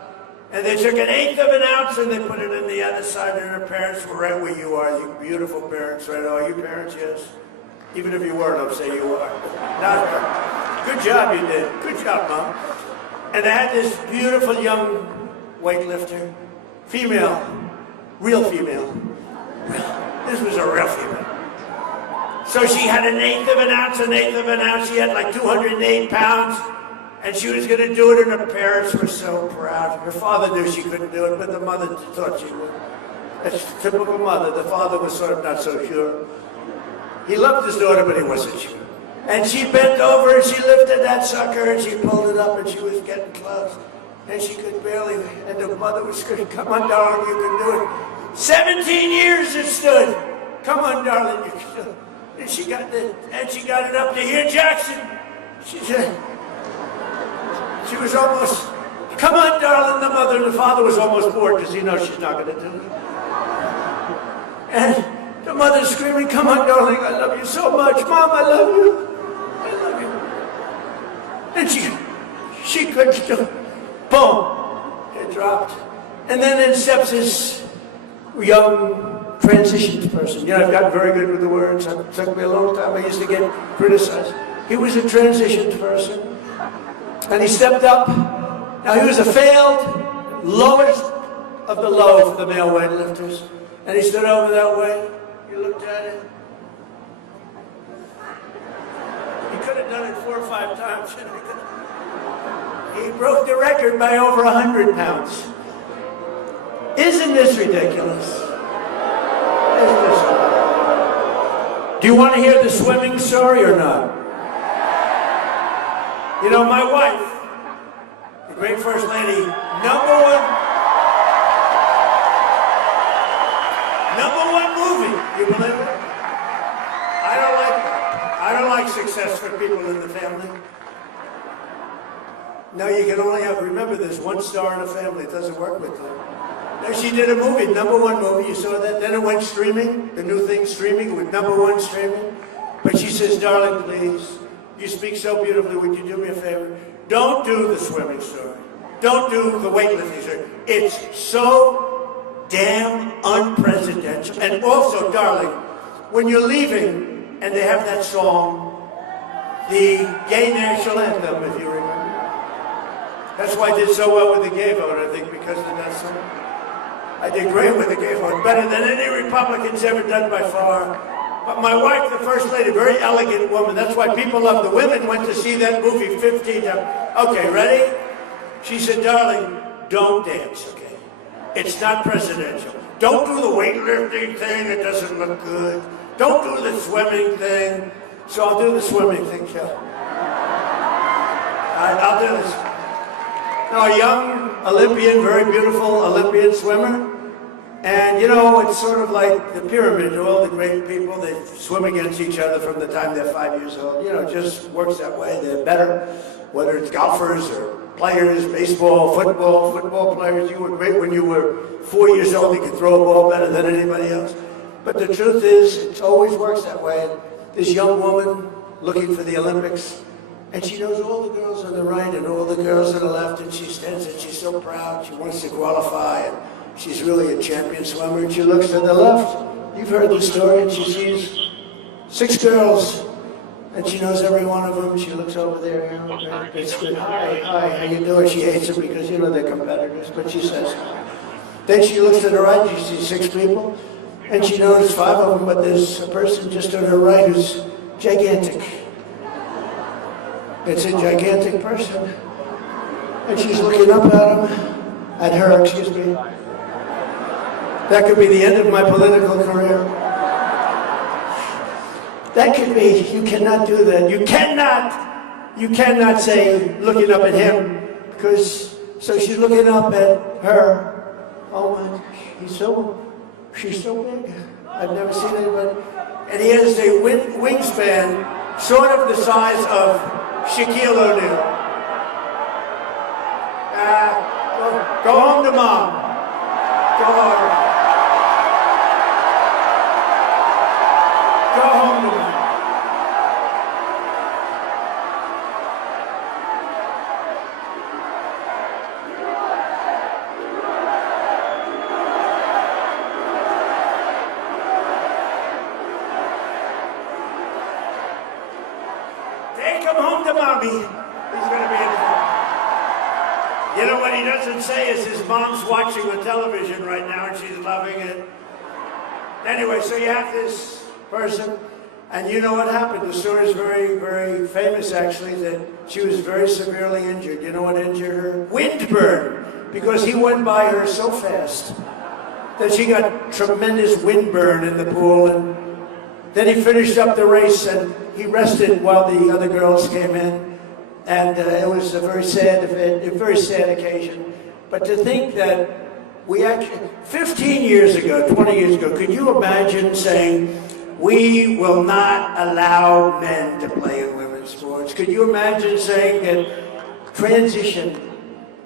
And they took 1/8 of an ounce, and they put it on the other side. And her parents were right where you are, you beautiful parents, right? Are you parents? Yes. Even if you weren't, I'll say you are. Good job you did. Good job, Mom. And they had this beautiful young weightlifter, female, real female. This was a real female. So she had 1/8 of an ounce, 1/8 of an ounce. She had like 208 pounds, and she was going to do it, and her parents were so proud. Her father knew she couldn't do it, but the mother thought she would. That's typical mother. The father was sort of not so sure. He loved his daughter, but he wasn't sure. And she bent over, and she lifted that sucker, and she pulled it up, and she was getting close. And she could barely, and the mother was screaming, come on, darling, you can do it. 17 years it stood. Come on, darling, you can do it. And she got it up to here, Jackson. She said, she was almost, come on, darling. The mother and the father was almost bored because he knows she's not going to do it. And the mother's screaming, come on, darling, I love you so much. Mom, I love you. I love you. And she couldn't do it. Boom. It dropped. And then in steps this young transitioned person. You know, I've gotten very good with the words. It took me a long time. I used to get criticized. He was a transitioned person. And he stepped up. Now, he was a failed, lowest of the low for the male weightlifters. And he stood over that way. He looked at it. He could have done it 4 or 5 times. He broke the record by over 100 pounds. Isn't this ridiculous? Do you want to hear the swimming story or not? You know, my wife, the great First Lady, number one movie. You believe it? I don't like success for people in the family. No, you can only have, remember, there's one star in a family. It doesn't work with them. No, she did a movie, number 1 movie. You saw that? Then it went streaming, the new thing streaming, with number 1 streaming. But she says, darling, please, you speak so beautifully. Would you do me a favor? Don't do the swimming story. Don't do the weightlifting story. It's so damn unprecedented. And also, darling, when you're leaving and they have that song, the gay national anthem, if you remember. That's why I did so well with the gay vote, I think, because of that song. I did great with the gay vote, better than any Republican's ever done by far. But my wife, the First Lady, very elegant woman. That's why people love the women went to see that movie 15 times. Okay, ready? She said, darling, don't dance, okay? It's not presidential. Don't do the weightlifting thing, it doesn't look good. Don't do the swimming thing. So I'll do the swimming thing, Joe. All right, I'll do this. Now, a young Olympian, very beautiful Olympian swimmer. And, you know, it's sort of like the pyramid. All the great people, they swim against each other from the time they're 5 years old. You know, it just works that way. They're better, whether it's golfers or players, baseball, football players. You were great when you were 4 years old. You could throw a ball better than anybody else. But the truth is, it always works that way. This young woman looking for the Olympics, and she knows all the girls on the right and all the girls on the left, and she stands and she's so proud. She wants to qualify, and she's really a champion swimmer, and she looks to the left. You've heard the story, and she sees 6 girls, and she knows every one of them. She looks over there, you know, it's good. Hi, how you doing? She hates them because, you know, they're competitors, but she says. Then she looks to the right, she sees 6 people, and she knows 5 of them, but there's a person just on her right who's gigantic. It's a gigantic person. And she's looking up at her, excuse me. That could be the end of my political career. That could be, you cannot do that. You cannot say, looking up at him, because, so she's looking up at her. Oh my, she's so big. I've never seen anybody. And he has a wingspan, sort of the size of Shaquille O'Neal. Go home to mom. Go home. Go home to mom. Take him home to mommy. He's going to be in trouble. You know what he doesn't say is his mom's watching the television right now and she's loving it. Anyway, so you have this person, and you know what happened. The story is very, very famous, actually, that she was very severely injured. You know what injured her? Windburn, because he went by her so fast that she got tremendous windburn in the pool. And then he finished up the race, and he rested while the other girls came in. And it was a very sad event, a very sad occasion. But to think that we actually, 15 years ago, 20 years ago, could you imagine saying, we will not allow men to play in women's sports? Could you imagine saying that transition?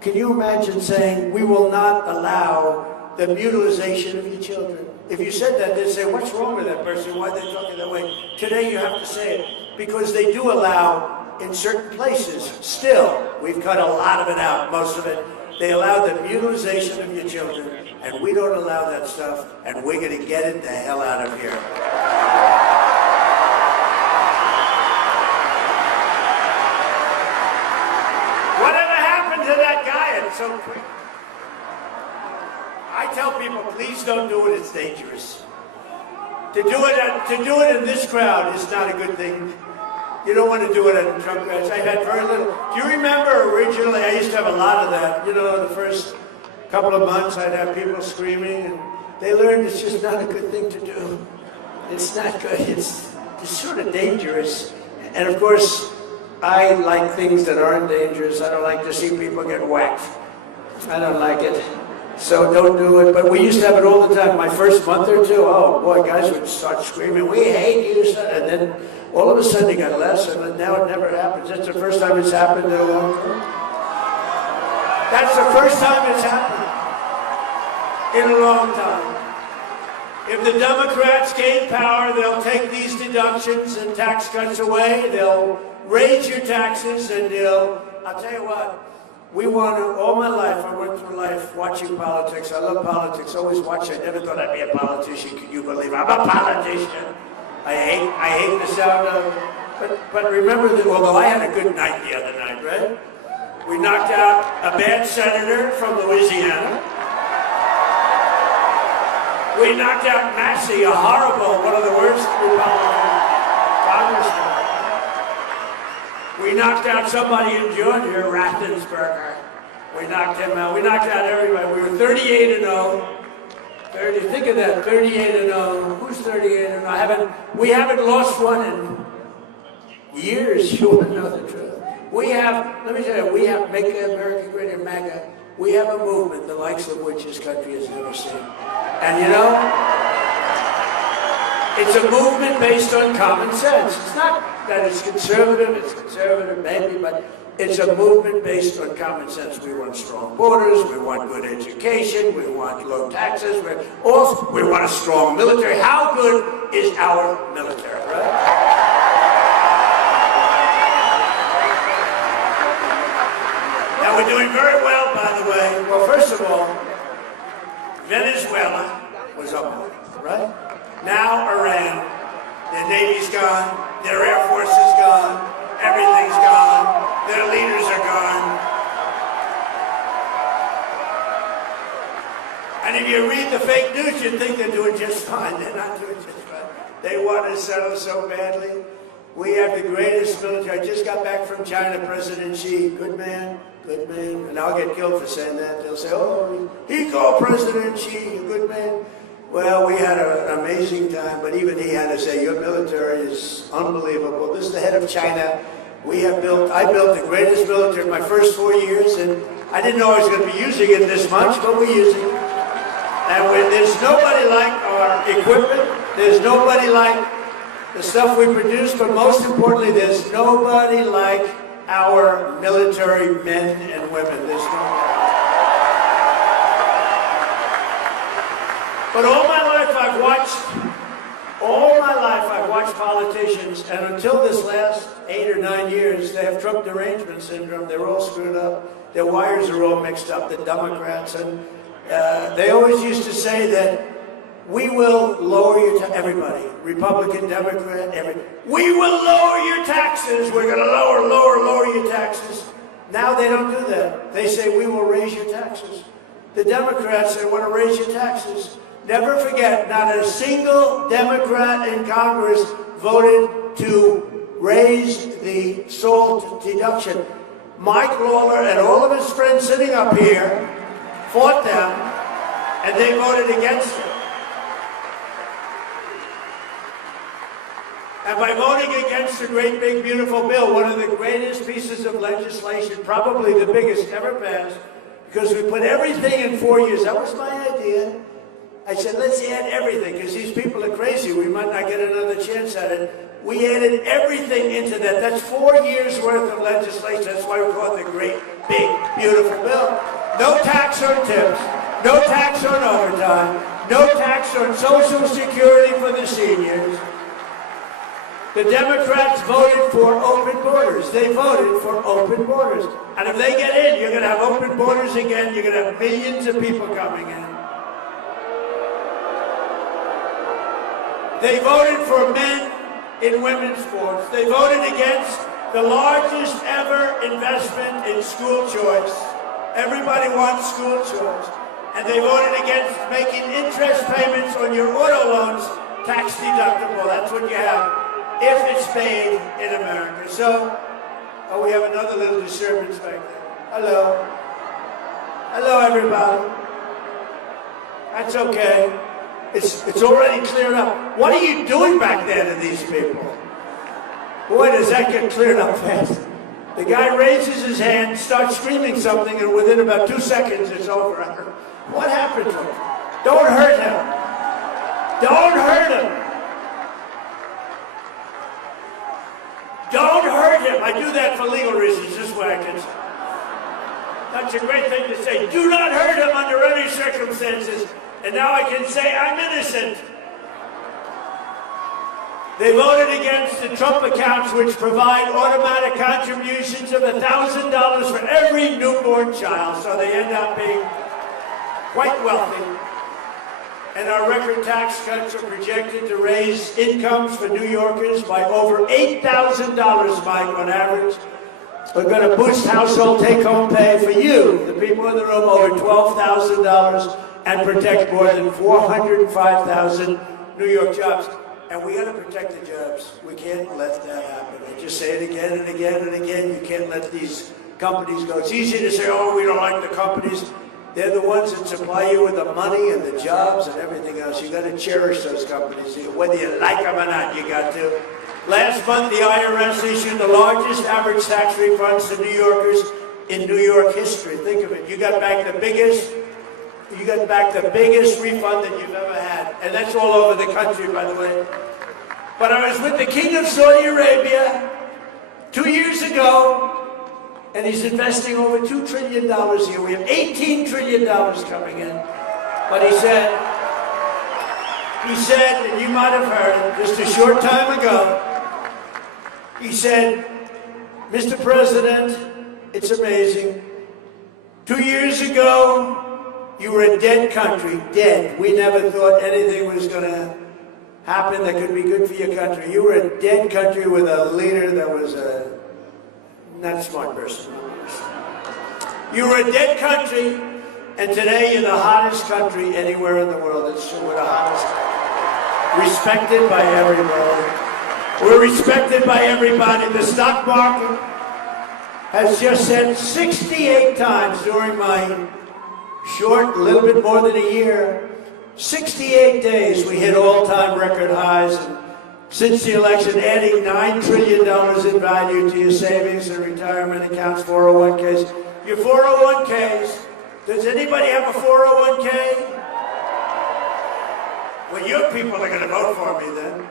Can you imagine saying, we will not allow the mutilization of your children? If you said that, they'd say, what's wrong with that person? Why are they talking that way? Today you have to say it, because they do allow, in certain places, still, we've cut a lot of it out, most of it, they allow the mutilization of your children, and we don't allow that stuff, and we're going to get it the hell out of here. Whatever happened to that guy? It's so quick. I tell people, please don't do it, it's dangerous. To do it in this crowd is not a good thing. You don't want to do it at Trump crowds. I had very little. Do you remember originally, I used to have a lot of that. You know, the first couple of months, I'd have people screaming, and they learned it's just not a good thing to do. It's not good. It's sort of dangerous. And of course, I like things that aren't dangerous. I don't like to see people get whacked. I don't like it. So don't do it. But we used to have it all the time. My first month or two, oh boy, guys would start screaming, we hate you, and then all of a sudden it got less, and now it never happens. That's the first time it's happened in a long time. That's the first time it's happened in a long time. If the Democrats gain power, they'll take these deductions and tax cuts away. They'll raise your taxes, and I'll tell you what, we want to, all my life, I went through life watching politics. I love politics, always watch. I never thought I'd be a politician. Can you believe I'm a politician? I hate the sound of it. But remember that, although I had a good night the other night, right? We knocked out a bad senator from Louisiana. We knocked out Massey, a horrible, one of the worst Republican congressmen. We knocked out somebody in Georgia, Raffensperger. We knocked him out. We knocked out everybody. We were 38-0. Think of that, 38-0. Who's 38-0? We haven't lost one in years. You want to know the truth? We have, let me tell you, we have Make America Great Again, MAGA. We have a movement the likes of which this country has never seen. And you know, it's a movement based on common sense. It's not that it's conservative maybe, but it's a movement based on common sense. We want strong borders, we want good education, we want low taxes, we want a strong military. How good is our military, right? Now we're doing very well, by the way. Well, first of all, Venezuela was up, right? Now Iran, their Navy's gone, their Air Force is gone, everything's gone, their leaders are gone. And if you read the fake news, you'd think they're doing just fine. They're not doing just fine. They want to settle so badly. We have the greatest military. I just got back from China, President Xi, good man. Good man, and I'll get killed for saying that. They'll say, oh, he called President Xi a good man. Well, we had an amazing time, but even he had to say, your military is unbelievable. This is the head of China. I built the greatest military in my first 4 years, and I didn't know I was going to be using it this much, but we're using it. And when there's nobody like our equipment, there's nobody like the stuff we produce, but most importantly, there's nobody like our military men and women. There's no. But all my life I've watched politicians, and until this last 8 or 9 years, they have Trump derangement syndrome. They're all screwed up. Their wires are all mixed up, the Democrats. And they always used to say that we will lower your everybody, Republican, Democrat, we will lower your taxes. We're going to lower your taxes. Now they don't do that. They say we will raise your taxes. The Democrats, they want to raise your taxes. Never forget, not a single Democrat in Congress voted to raise the SALT deduction. Mike Lawler and all of his friends sitting up here fought them, and they voted against it. And by voting against the great, big, beautiful bill, one of the greatest pieces of legislation, probably the biggest ever passed, because we put everything in 4 years. That was my idea. I said, let's add everything, because these people are crazy. We might not get another chance at it. We added everything into that. That's 4 years worth of legislation. That's why we call it the great, big, beautiful bill. No tax on tips. No tax on overtime. No tax on Social Security for the seniors. The Democrats voted for open borders. They voted for open borders. And if they get in, you're going to have open borders again. You're going to have millions of people coming in. They voted for men in women's sports. They voted against the largest ever investment in school choice. Everybody wants school choice. And they voted against making interest payments on your auto loans tax deductible. That's what you have if it's paid in America. So, we have another little disturbance back there. Hello. Hello, everybody. That's okay. It's already cleared up. What are you doing back there to these people? Boy, does that get cleared up fast. The guy raises his hand, starts screaming something, and within about 2 seconds, it's over. What happened to him? Don't hurt him. Don't hurt him. Don't hurt him. I do that for legal reasons. This way I can say. That's a great thing to say. Do not hurt him under any circumstances. And now I can say I'm innocent. They voted against the Trump accounts, which provide automatic contributions of $1,000 for every newborn child. So they end up being quite wealthy. And our record tax cuts are projected to raise incomes for New Yorkers by over $8,000, Mike, on average. We're going to boost household take-home pay for you, the people in the room, over $12,000 and protect more than 405,000 New York jobs. And we got to protect the jobs. We can't let that happen. I just say it again and again and again. You can't let these companies go. It's easy to say, oh, we don't like the companies. They're the ones that supply you with the money and the jobs and everything else. You got to cherish those companies. Whether you like them or not, you got to. Last month, the IRS issued the largest average tax refunds to New Yorkers in New York history. Think of it. You got back the biggest refund that you've ever had. And that's all over the country, by the way. But I was with the King of Saudi Arabia 2 years ago, and he's investing over $2 trillion here. We have $18 trillion coming in. But he said, and you might have heard it just a short time ago, he said, Mr. President, it's amazing. 2 years ago, you were a dead country, dead. We never thought anything was going to happen that could be good for your country. You were a dead country with a leader that was a not a smart person. You were a dead country, and today you're the hottest country anywhere in the world. It's true, we're the hottest. Respected by everybody. We're respected by everybody. The stock market has just said 68 times during my short, little bit more than a year, 68 days we hit all-time record highs. And since the election, adding $9 trillion in value to your savings and retirement accounts, 401ks. Your 401ks, does anybody have a 401k? Well, your people are going to vote for me then.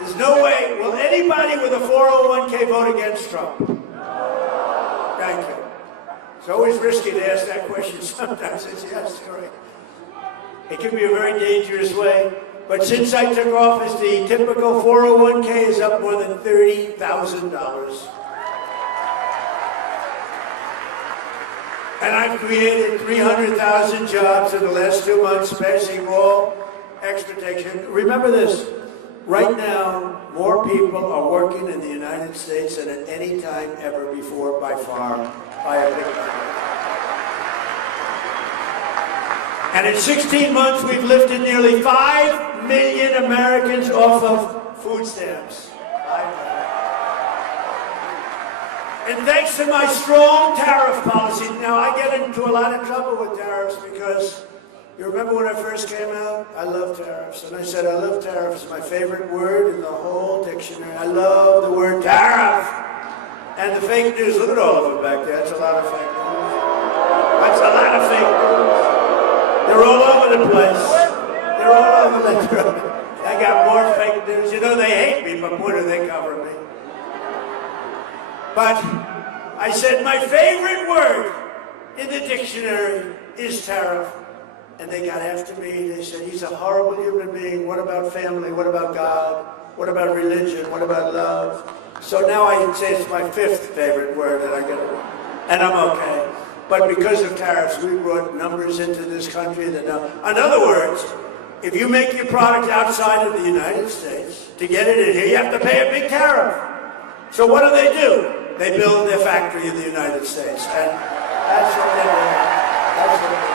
There's no way. Will anybody with a 401k vote against Trump? Thank you. It's always risky to ask that question sometimes. It's yes, right. It can be a very dangerous way. But since I took office, the typical 401k is up more than $30,000. And I've created 300,000 jobs in the last 2 months, passing all expectation. Remember this. Right now, more people are working in the United States than at any time ever before, by far, by a big number. And in 16 months, we've lifted nearly 5 million Americans off of food stamps. And thanks to my strong tariff policy, now I get into a lot of trouble with tariffs because you remember when I first came out? I love tariffs. And I said, I love tariffs. It's my favorite word in the whole dictionary. I love the word tariff. And the fake news, look at all of them back there. That's a lot of fake news. That's a lot of fake news. They're all over the place. They're all over the place. I got more fake news. You know, they hate me, but boy, do they cover me. But I said, my favorite word in the dictionary is tariff. And they got after me. They said, he's a horrible human being. What about family? What about God? What about religion? What about love? So now I can say it's my 5th favorite word that I get. And I'm okay. But because of tariffs, we brought numbers into this country that now, in other words, if you make your product outside of the United States, to get it in here, you have to pay a big tariff. So what do? They build their factory in the United States. And that's what they do. That's what they do.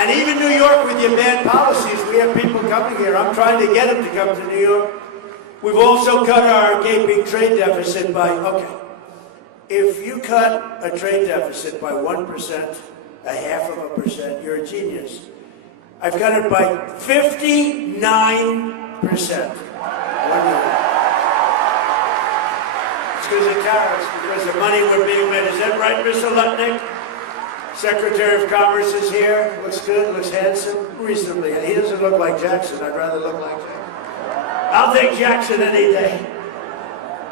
And even New York, with your bad policies, we have people coming here. I'm trying to get them to come to New York. We've also cut our gaping trade deficit by, okay, if you cut a trade deficit by 1%, a 0.5%, you're a genius. I've cut it by 59%. It's because of tariffs, because the money we're being made. Is that right, Mr. Lutnick? Secretary of Commerce is here. Looks good, looks handsome, reasonably. And he doesn't look like Jackson. I'd rather look like Jackson. I'll take Jackson any day.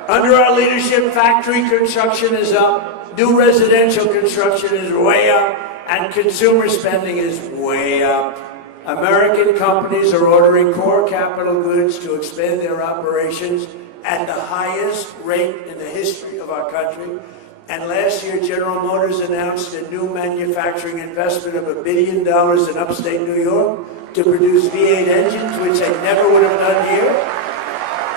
Under our leadership, factory construction is up, new residential construction is way up, and consumer spending is way up. American companies are ordering core capital goods to expand their operations at the highest rate in the history of our country. And last year, General Motors announced a new manufacturing investment of $1 billion in upstate New York to produce V8 engines, which they never would have done here.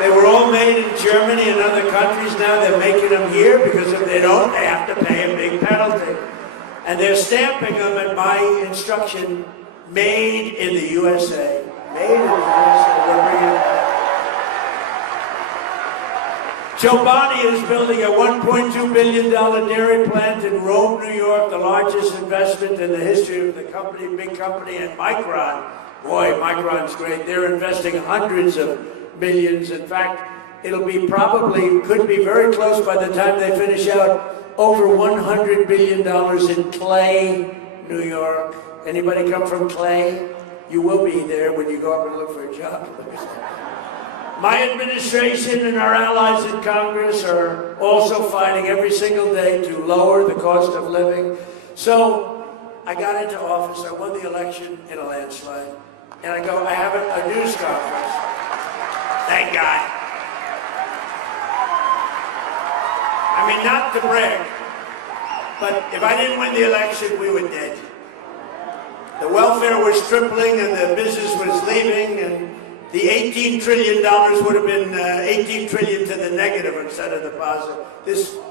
They were all made in Germany and other countries. Now they're making them here because if they don't, they have to pay a big penalty. And they're stamping them at my instruction, made in the USA. Made in the USA. They're bringing Chobani is building a $1.2 billion dairy plant in Rome, New York, the largest investment in the history of the company, big company, and Micron. Boy, Micron's great. They're investing hundreds of millions. In fact, it'll be probably, could be very close by the time they finish out, over $100 billion in Clay, New York. Anybody come from Clay? You will be there when you go up and look for a job. My administration and our allies in Congress are also fighting every single day to lower the cost of living. So I got into office, I won the election in a landslide, and I have a news conference. Thank God. I mean, not to brag, but if I didn't win the election, we were dead. The welfare was tripling and the business was leaving, and the $18 trillion would have been 18 trillion to the negative instead of the positive.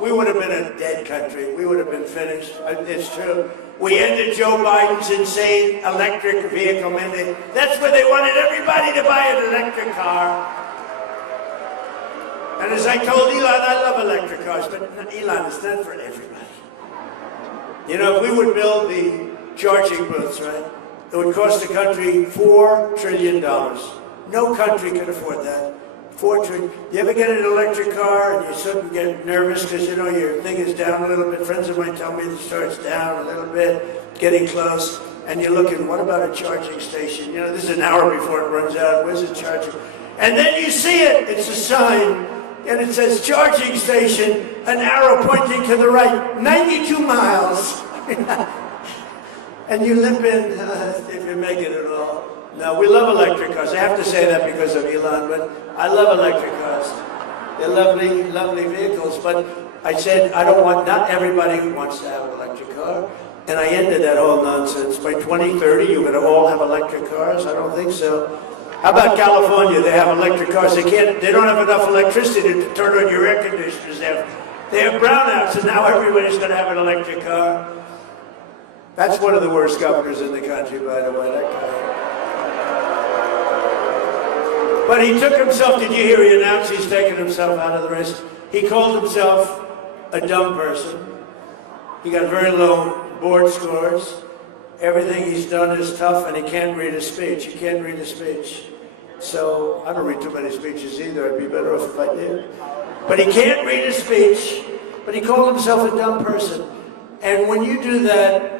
We would have been a dead country. We would have been finished. It's true. We ended Joe Biden's insane electric vehicle mandate. That's where they wanted everybody to buy an electric car. And as I told Elon, I love electric cars, but Elon, it's not for everybody. You know, if we would build the charging booths, right, it would cost the country $4 trillion. No country can afford that. $4 trillion. You ever get an electric car and you suddenly get nervous because, you know, your thing is down a little bit? Friends of mine tell me it starts down a little bit, getting close, and you're looking, what about a charging station? You know, this is an hour before it runs out. Where's the charger? And then you see it. It's a sign, and it says charging station, an arrow pointing to the right, 92 miles. And you limp in if you make it at all. No, we love electric cars. I have to say that because of Elon, but I love electric cars. They're lovely, lovely vehicles. But I said, not everybody wants to have an electric car. And I ended that whole nonsense. By 2030, you're going to all have electric cars? I don't think so. How about California? They have electric cars. They don't have enough electricity to turn on your air conditioners. They have brownouts, and now everybody's going to have an electric car. That's one of the worst governors in the country, by the way, that guy. But he took himself, did you hear he announced he's taking himself out of the race? He called himself a dumb person. He got very low board scores. Everything he's done is tough, and he can't read a speech. He can't read a speech. So, I don't read too many speeches either. I'd be better off if I did. But he can't read a speech, but he called himself a dumb person. And when you do that,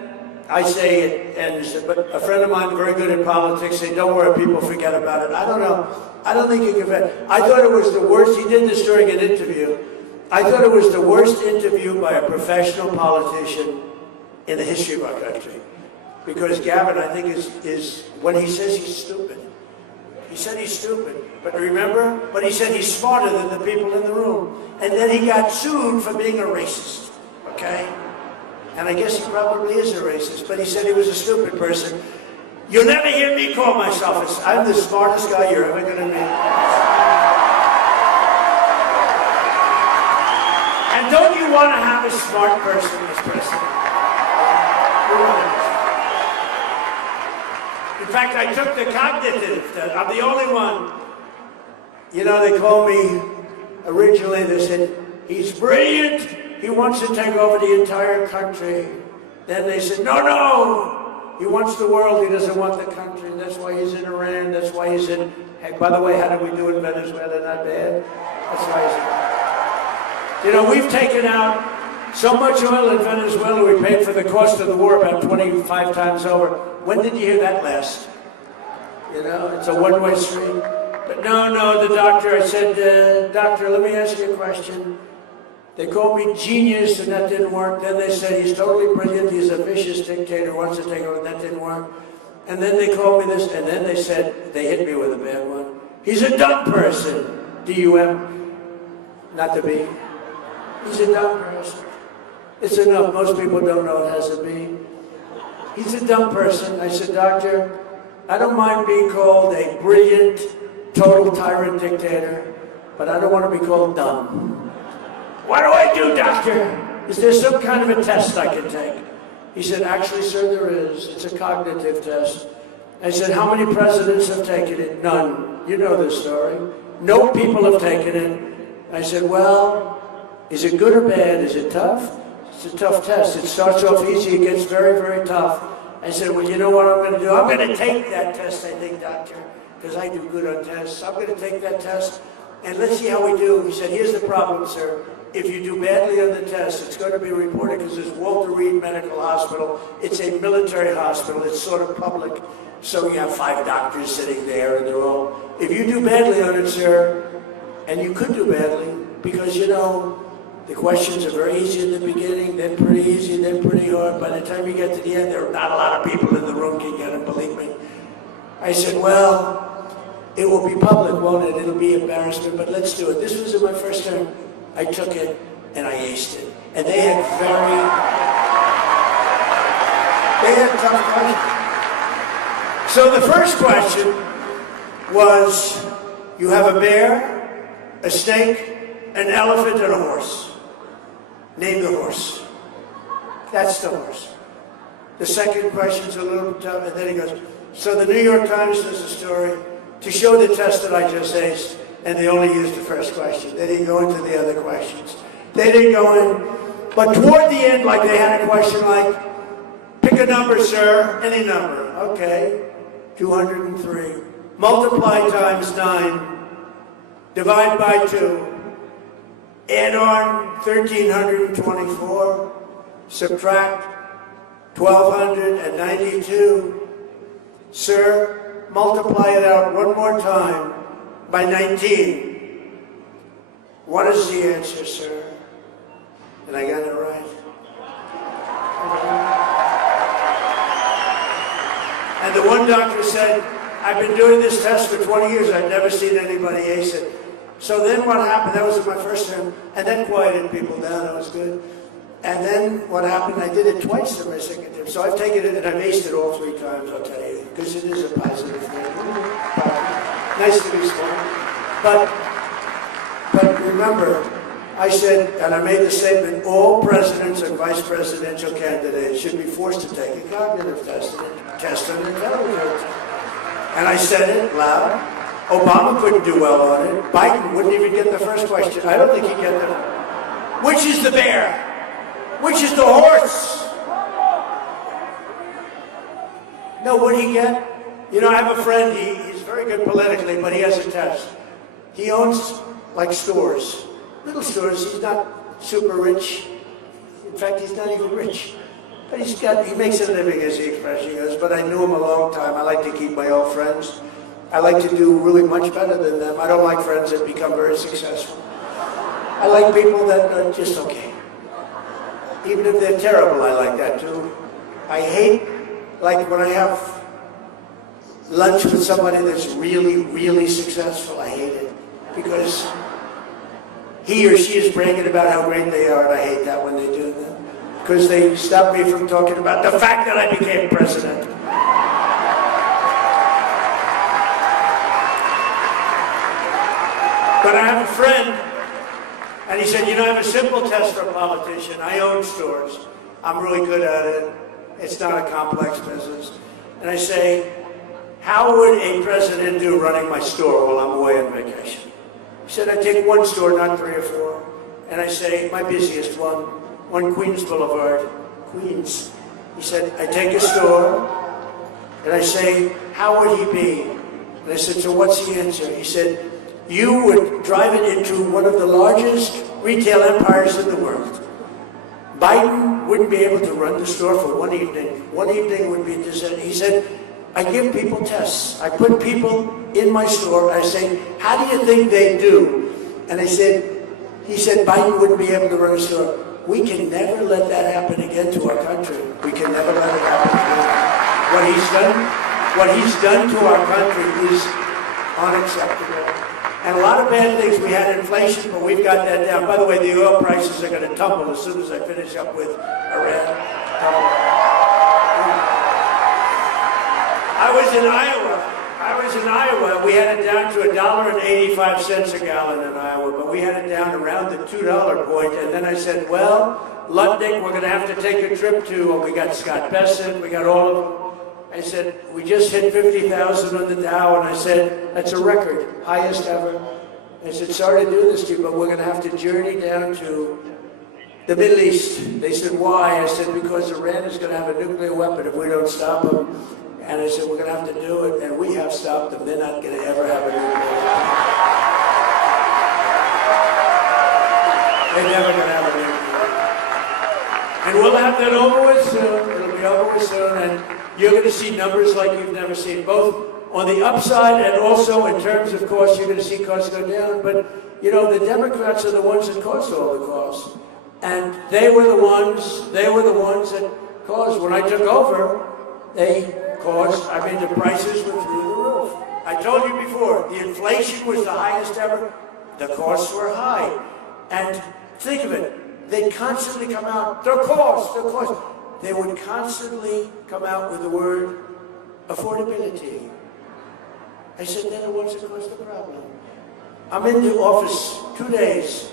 I say it, and but a friend of mine, very good in politics, said, don't worry, people forget about it. I don't know. I don't think he can forget. I thought it was the worst. He did this during an interview. I thought it was the worst interview by a professional politician in the history of our country. Because Gavin, I think, is when he says he's stupid. He said he's stupid. But remember? But he said he's smarter than the people in the room. And then he got sued for being a racist. Okay? And I guess he probably is a racist, but he said he was a stupid person. You'll never hear me call myself I'm the smartest guy you're ever going to meet. And don't you want to have a smart person as president? In fact, I took the cognitive test. I'm the only one. You know, they called me, originally they said, he's brilliant. He wants to take over the entire country. Then they said, no. He wants the world. He doesn't want the country. That's why he's in Iran. That's why he's in... Hey, by the way, how did we do in Venezuela? Not bad. That's why he's in... You know, we've taken out so much oil in Venezuela, we paid for the cost of the war about 25 times over. When did you hear that last? You know, it's a one-way street. But no, the doctor, I said, doctor, let me ask you a question. They called me genius, and that didn't work. Then they said he's totally brilliant, he's a vicious dictator, wants to take over, that didn't work. And then they called me this, and then they said, they hit me with a bad one. He's a dumb person. D-U-M, not the B. He's a dumb person. It's enough, most people don't know it has a B. He's a dumb person. I said, doctor, I don't mind being called a brilliant, total tyrant dictator, but I don't want to be called dumb. What do I do, doctor? Is there some kind of a test I can take? He said, actually, sir, there is. It's a cognitive test. I said, how many presidents have taken it? None. You know this story. No people have taken it. I said, well, is it good or bad? Is it tough? It's a tough test. It starts off easy, it gets very, very tough. I said, well, you know what I'm going to do? I'm going to take that test, I think, doctor, because I do good on tests. I'm going to take that test, and let's see how we do. He said, here's the problem, sir. If you do badly on the test, it's going to be reported because it's Walter Reed Medical Hospital. It's a military hospital. It's sort of public. So you have 5 doctors sitting there, and they're all, if you do badly on it, sir, and you could do badly, because, you know, the questions are very easy in the beginning, then pretty easy, then pretty hard. By the time you get to the end, there are not a lot of people in the room can get it, believe me. I said, well, it will be public, won't it? It'll be embarrassment, but let's do it. This was in my first term. I took it, and I aced it. And they had tough questions. So the first question was, you have a bear, a snake, an elephant, and a horse. Name the horse. That's the horse. The second question's a little tough, and then he goes, so the New York Times does a story to show the test that I just aced, and they only used the first question. They didn't go into the other questions. They didn't go in, but toward the end, like they had a question like, pick a number, sir, any number. Okay, 203. Multiply times 9. Divide by 2. Add on 1,324. Subtract 1,292. Sir, multiply it out one more time by 19. What is the answer, sir? And I got it right. And the one doctor said, I've been doing this test for 20 years. I've never seen anybody ace it. So then what happened, that was my first term, and then quieted people down, that was good. And then what happened, I did it twice in my second term. So I've taken it and I've aced it all 3 times, I'll tell you, because it is a positive thing. Nice to be smart. But remember, I said, and I made the statement, all presidents and vice presidential candidates should be forced to take a cognitive test on intelligence. And I said it loud. Obama couldn't do well on it. Biden wouldn't even get the first question. I don't think he'd get the... Which is the bear? Which is the horse? No, what'd he get? You know, I have a friend, he's very good politically, but he has a test. He owns, like, stores. Little stores. He's not super rich. In fact, he's not even rich. But he makes a living, as the expression goes, but I knew him a long time. I like to keep my old friends. I like to do really much better than them. I don't like friends that become very successful. I like people that are just okay. Even if they're terrible, I like that too. I hate, like when I have lunch with somebody that's really, really successful, I hate it. Because he or she is bragging about how great they are, and I hate that when they do that. Because they stop me from talking about the fact that I became president. But I have a friend, and he said, you know, I have a simple test for a politician. I own stores. I'm really good at it. It's not a complex business. And I say, how would a president do running my store while I'm away on vacation? He said, I take one store, not 3 or 4. And I say, my busiest one Queens Boulevard, Queens. He said, I take a store, and I say, how would he be? And I said, so what's the answer? He said, you would drive it into one of the largest retail empires in the world. Biden wouldn't be able to run the store for one evening. One evening would be deserted. He said, I give people tests. I put people in my store. I say, how do you think they do? And he said, Biden wouldn't be able to run a store. We can never let that happen again to our country. We can never let it happen again. What he's done to our country is unacceptable. And a lot of bad things. We had inflation, but we've got that down. By the way, the oil prices are going to tumble as soon as I finish up with Iran. I was in Iowa I was in Iowa, we had it down to $1.85 a gallon in Iowa, but we had it down around the $2 point. And then I said, well, Lutnick, we're going to have to take a trip to, we got Scott Bessent, we got all of them. I said, we just hit 50,000 on the Dow, and I said, that's a record, highest ever. I said, sorry to do this to you, but we're going to have to journey down to the Middle East. They said, why? I said, because Iran is going to have a nuclear weapon if we don't stop them. And I said, we're going to have to do it, and we have stopped them. They're not going to ever have a nuclear weapon. They're never going to have a nuclear weapon. And we'll have that over with soon. It'll be over with soon, and you're going to see numbers like you've never seen, both on the upside and also in terms of costs. You're going to see costs go down. But, you know, the Democrats are the ones that caused all the costs. And they were the ones that caused, when I took over, they caused, the prices were through the roof. I told you before, the inflation was the highest ever. The costs were high. And think of it, they'd constantly come out, the cost. They would constantly come out with the word affordability. I said, then what's the problem? I'm in the office 2 days.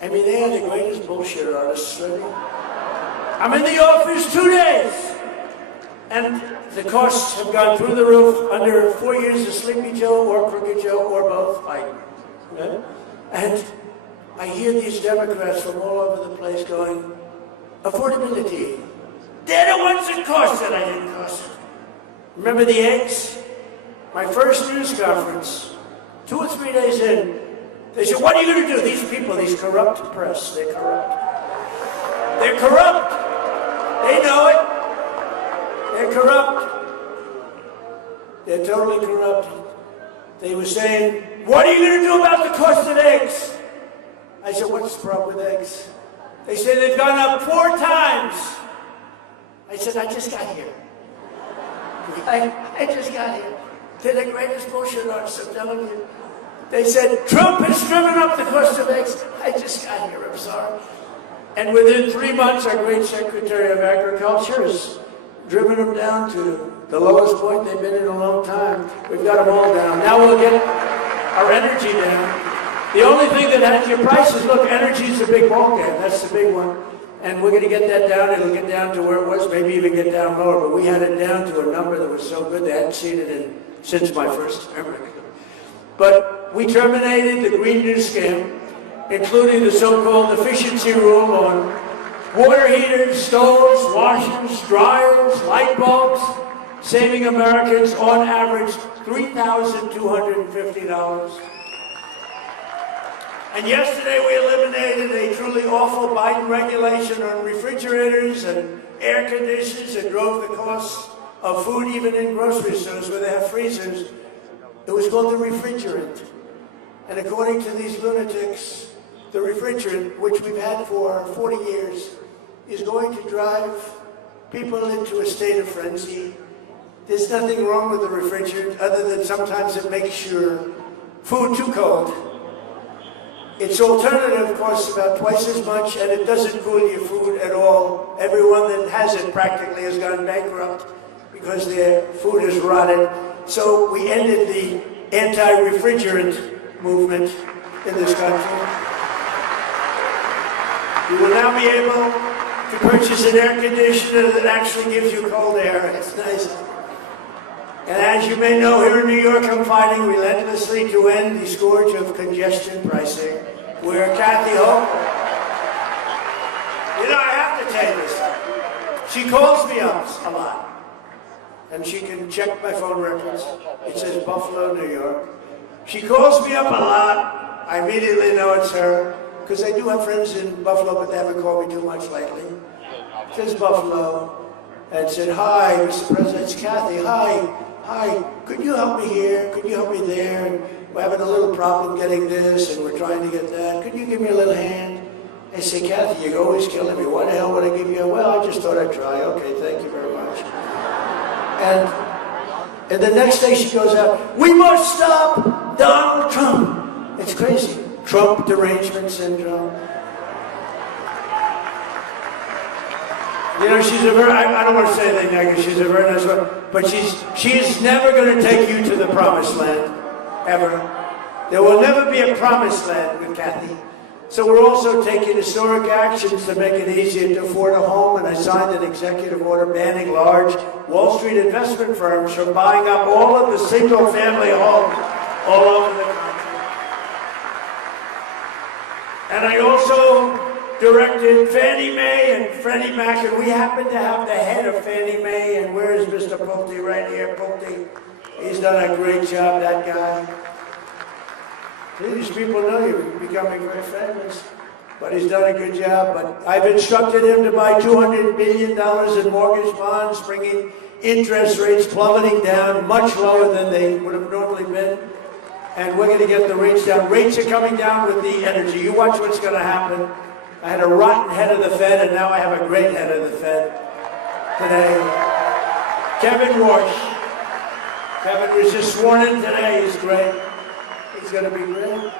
They are the greatest bullshit artists, really. I'm in the office 2 days. And the costs have gone through the roof. Under 4 years of Sleepy Joe or Crooked Joe or both. And I hear these Democrats from all over the place going, affordability. They're the ones that cost it. I didn't cost it. Remember the eggs? My first news conference, 2 or 3 days in, they said, what are you going to do? These people, these corrupt press, they're corrupt. They're corrupt. They know it. They're corrupt. They're totally corrupt. They were saying, what are you going to do about the cost of eggs? I said, what's the problem with eggs? They said they've gone up 4 times. I said, I just got here. I just got here. They're the greatest bullshit artists, I'm telling you. They said, Trump has driven up the cost of eggs. I just got here, I'm sorry. And within 3 months, our great Secretary of Agriculture has driven them down to the lowest point they've been in a long time. We've got them all down. Now we'll get our energy down. The only thing that has your prices, look, energy is a big ballgame. That's the big one. And we're going to get that down. It'll get down to where it was, maybe even get down lower. But we had it down to a number that was so good they hadn't seen it since my first term. But we terminated the Green New Scam, including the so-called efficiency rule on water heaters, stoves, washers, dryers, light bulbs, saving Americans on average $3,250. And yesterday we eliminated a truly awful Biden regulation on refrigerators and air conditioners and drove the cost of food even in grocery stores where they have freezers. It was called the refrigerant. And according to these lunatics, the refrigerant, which we've had for 40 years, is going to drive people into a state of frenzy. There's nothing wrong with the refrigerant other than sometimes it makes your food too cold. Its alternative costs about twice as much, and it doesn't cool your food at all. Everyone that has it practically has gone bankrupt because their food is rotted. So we ended the anti-refrigerant movement in this country. You will now be able to purchase an air conditioner that actually gives you cold air. It's nice. And as you may know, here in New York, I'm fighting relentlessly to end the scourge of congestion pricing, where Kathy Hope, I have to tell you this. She calls me up a lot, and she can check my phone records. It says Buffalo, New York. She calls me up a lot. I immediately know it's her, because I do have friends in Buffalo, but they haven't called me too much lately. It says Buffalo, and said, hi, Mr. President, it's Kathy, hi, could you help me here? Could you help me there? And we're having a little problem getting this, and we're trying to get that. Could you give me a little hand? I say, Kathy, you're always killing me. Why the hell would I give you a, well, I just thought I'd try. Okay, thank you very much. And the next day she goes out, we must stop Donald Trump. It's crazy. Trump derangement syndrome. You know, she's a very, I don't want to say anything negative, she's a very nice woman, but she's never going to take you to the promised land, ever. There will never be a promised land with Kathy. So we're also taking historic actions to make it easier to afford a home, and I signed an executive order banning large Wall Street investment firms from buying up all of the single-family homes all over the country. And I also directed Fannie Mae and Freddie Mac, and we happen to have the head of Fannie Mae, and where is Mr. Pulte? Right here, Pulte. He's done a great job, that guy. These people know you're becoming very famous, but he's done a good job. But I've instructed him to buy $200 billion in mortgage bonds, bringing interest rates plummeting down much lower than they would have normally been. And we're going to get the rates down. Rates are coming down with the energy. You watch what's going to happen. I had a rotten head of the Fed, and now I have a great head of the Fed today. Kevin Warsh. Kevin was just sworn in today. He's great. He's going to be great.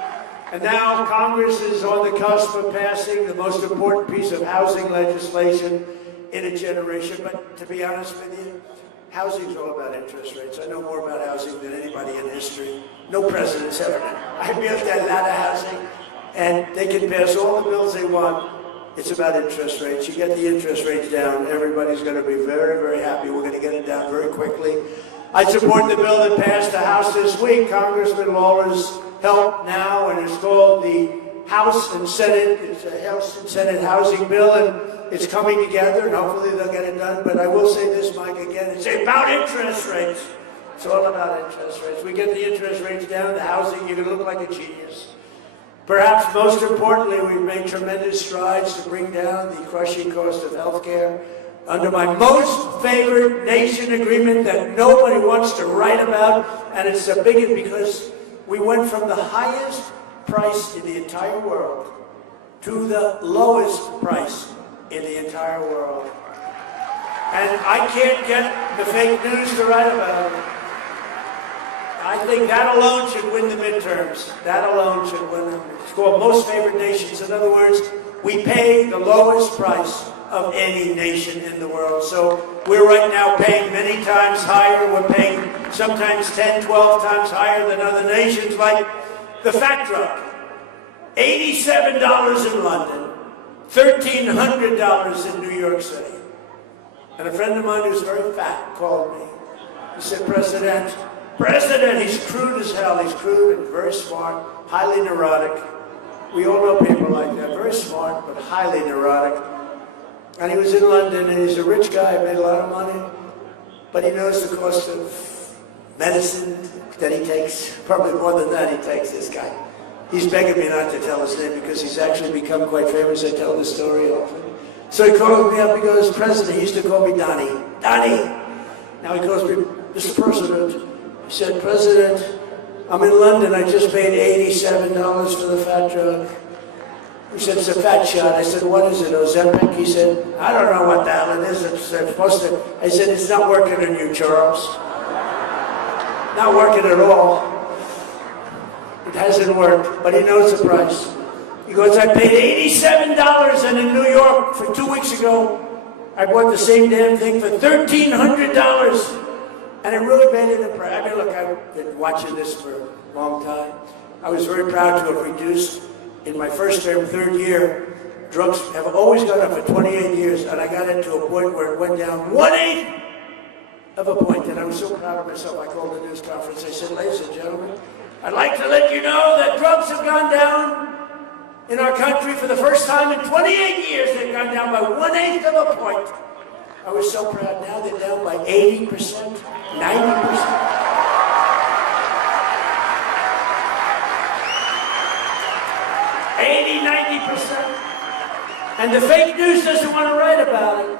And now Congress is on the cusp of passing the most important piece of housing legislation in a generation. But to be honest with you, housing's all about interest rates. I know more about housing than anybody in history. No president's ever done. I built a lot of housing, and they can pass all the bills they want. It's about interest rates. You get the interest rates down, everybody's going to be very, very happy. We're going to get it down very quickly. I support the bill that passed the House this week. Congressman Lawler's help now, and it's called the House and Senate. It's a House and Senate housing bill, and it's coming together, and hopefully they'll get it done. But I will say this, Mike, again, it's about interest rates. It's all about interest rates. We get the interest rates down, the housing, you're going to look like a genius. Perhaps most importantly, we've made tremendous strides to bring down the crushing cost of health care. Under my most favored nation agreement that nobody wants to write about, and it's a big because we went from the highest price in the entire world to the lowest price in the entire world. And I can't get the fake news to write about it. I think that alone should win the midterms. That alone should win them. It's called most favored nations. In other words, we pay the lowest price of any nation in the world. So we're right now paying many times higher. We're paying sometimes 10, 12 times higher than other nations, like the fat drug. $87 in London, $1,300 in New York City. And a friend of mine who's very fat called me. He said, President, he's crude as hell. He's crude and very smart, highly neurotic. We all know people like that, very smart, but highly neurotic. And he was in London, and he's a rich guy, made a lot of money, but he knows the cost of medicine that he takes, probably more than that he takes, this guy. He's begging me not to tell his name because he's actually become quite famous. I tell the story often. So he called me up, he goes, President, he used to call me Donnie. Donnie! Now he calls me, Mr. President. He said, President, I'm in London, I just paid $87 for the fat drug. He said, it's a fat shot. I said, what is it, Ozempic? He said, I don't know what the hell it is. It's supposed to. I said, it's not working on you, Charles. Not working at all. It hasn't worked, but he knows the price. He goes, I paid $87, and in New York, for 2 weeks ago, I bought the same damn thing for $1,300. And it really made an impression. I mean, look, I've been watching this for a long time. I was very proud to have reduced, in my first term, third year, drugs have always gone up for 28 years, and I got it to a point where it went down 1/8 of a point, and I was so proud of myself. I called a news conference. I said, ladies and gentlemen, I'd like to let you know that drugs have gone down in our country for the first time in 28 years. They've gone down by 1/8 of a point. I was so proud. Now they're down by 80%, 90%. And the fake news doesn't want to write about it.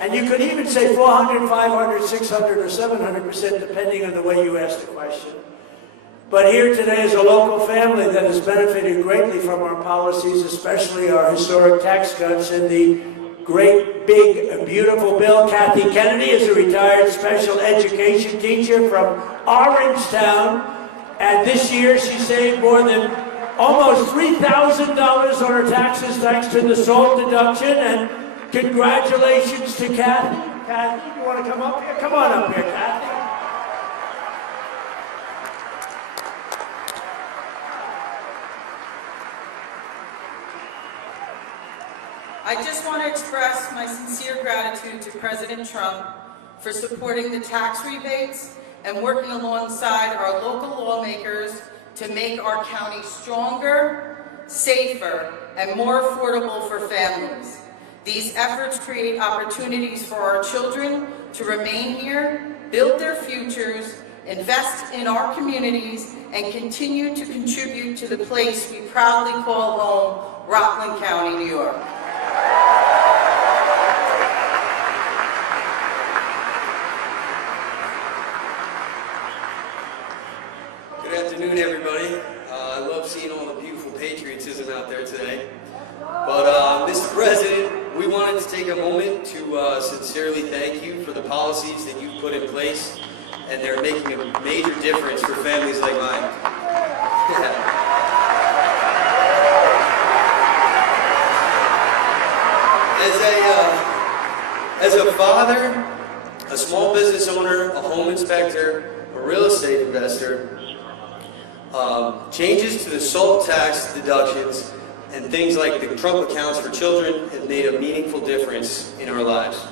And you could even say 400, 500, 600, or 700%, depending on the way you ask the question. But here today is a local family that has benefited greatly from our policies, especially our historic tax cuts and the great, big, beautiful bill. Kathy Kennedy is a retired special education teacher from Orangetown. And this year she saved more than almost $3,000 on her taxes thanks to the SALT deduction. And Congratulations to Kathy. Kathy, you want to come up here? Come on up here, Kathy. I just want to express my sincere gratitude to President Trump for supporting the tax rebates and working alongside our local lawmakers to make our county stronger, safer, and more affordable for families. These efforts create opportunities for our children to remain here, build their futures, invest in our communities, and continue to contribute to the place we proudly call home, Rockland County, New York. Good afternoon, everybody. I love seeing all the beautiful patriotism out there today. But, Mr. President, we wanted to take a moment to sincerely thank you for the policies that you've put in place, and they're making a major difference for families like mine. As a father, a small business owner, a home inspector, a real estate investor, changes to the SALT tax deductions and things like the Trump accounts for children have made a meaningful difference in our lives.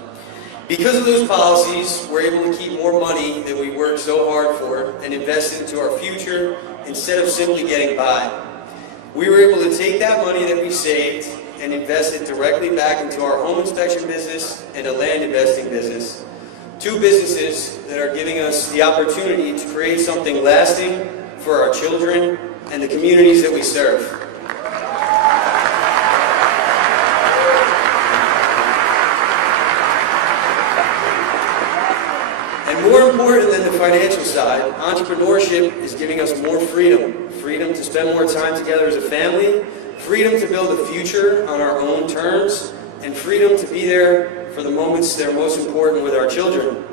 Because of those policies, we're able to keep more money that we worked so hard for and invest into our future instead of simply getting by. We were able to take that money that we saved and invest it directly back into our home inspection business and a land investing business. Two businesses that are giving us the opportunity to create something lasting for our children and the communities that we serve. And more important than the financial side, entrepreneurship is giving us more freedom. Freedom to spend more time together as a family, freedom to build a future on our own terms, and freedom to be there for the moments that are most important with our children.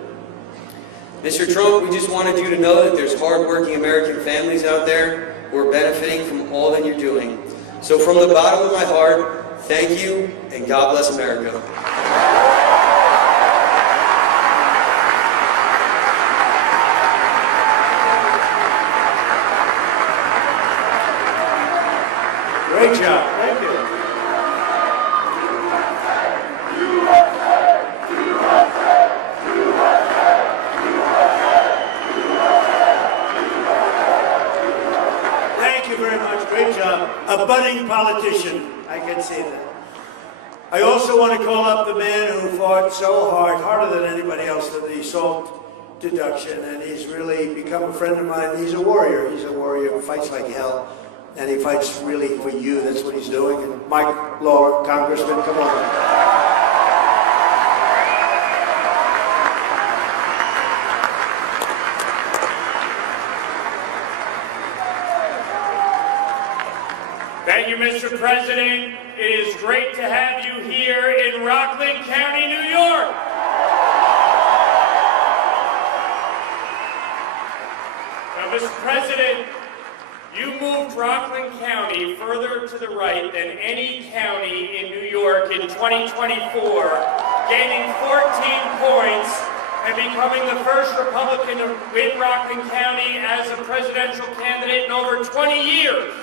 Mr. Trump, we just wanted you to know that there's hardworking American families out there who are benefiting from all that you're doing. So from the bottom of my heart, thank you, and God bless America. Great job. Thank you. Thank you very much. Great job. A budding politician. I can see that. I also want to call up the man who fought so hard, harder than anybody else, for the SALT deduction, and he's really become a friend of mine. He's a warrior. He's a warrior who fights like hell. And he fights really for you. That's what he's doing. And Mike Law, Congressman, come on. Thank you, Mr. President. It is great to have you here in Rockland County, New York. Now, Mr. President, you moved Rockland County further to the right than any county in New York in 2024, gaining 14 points and becoming the first Republican to win Rockland County as a presidential candidate in over 20 years.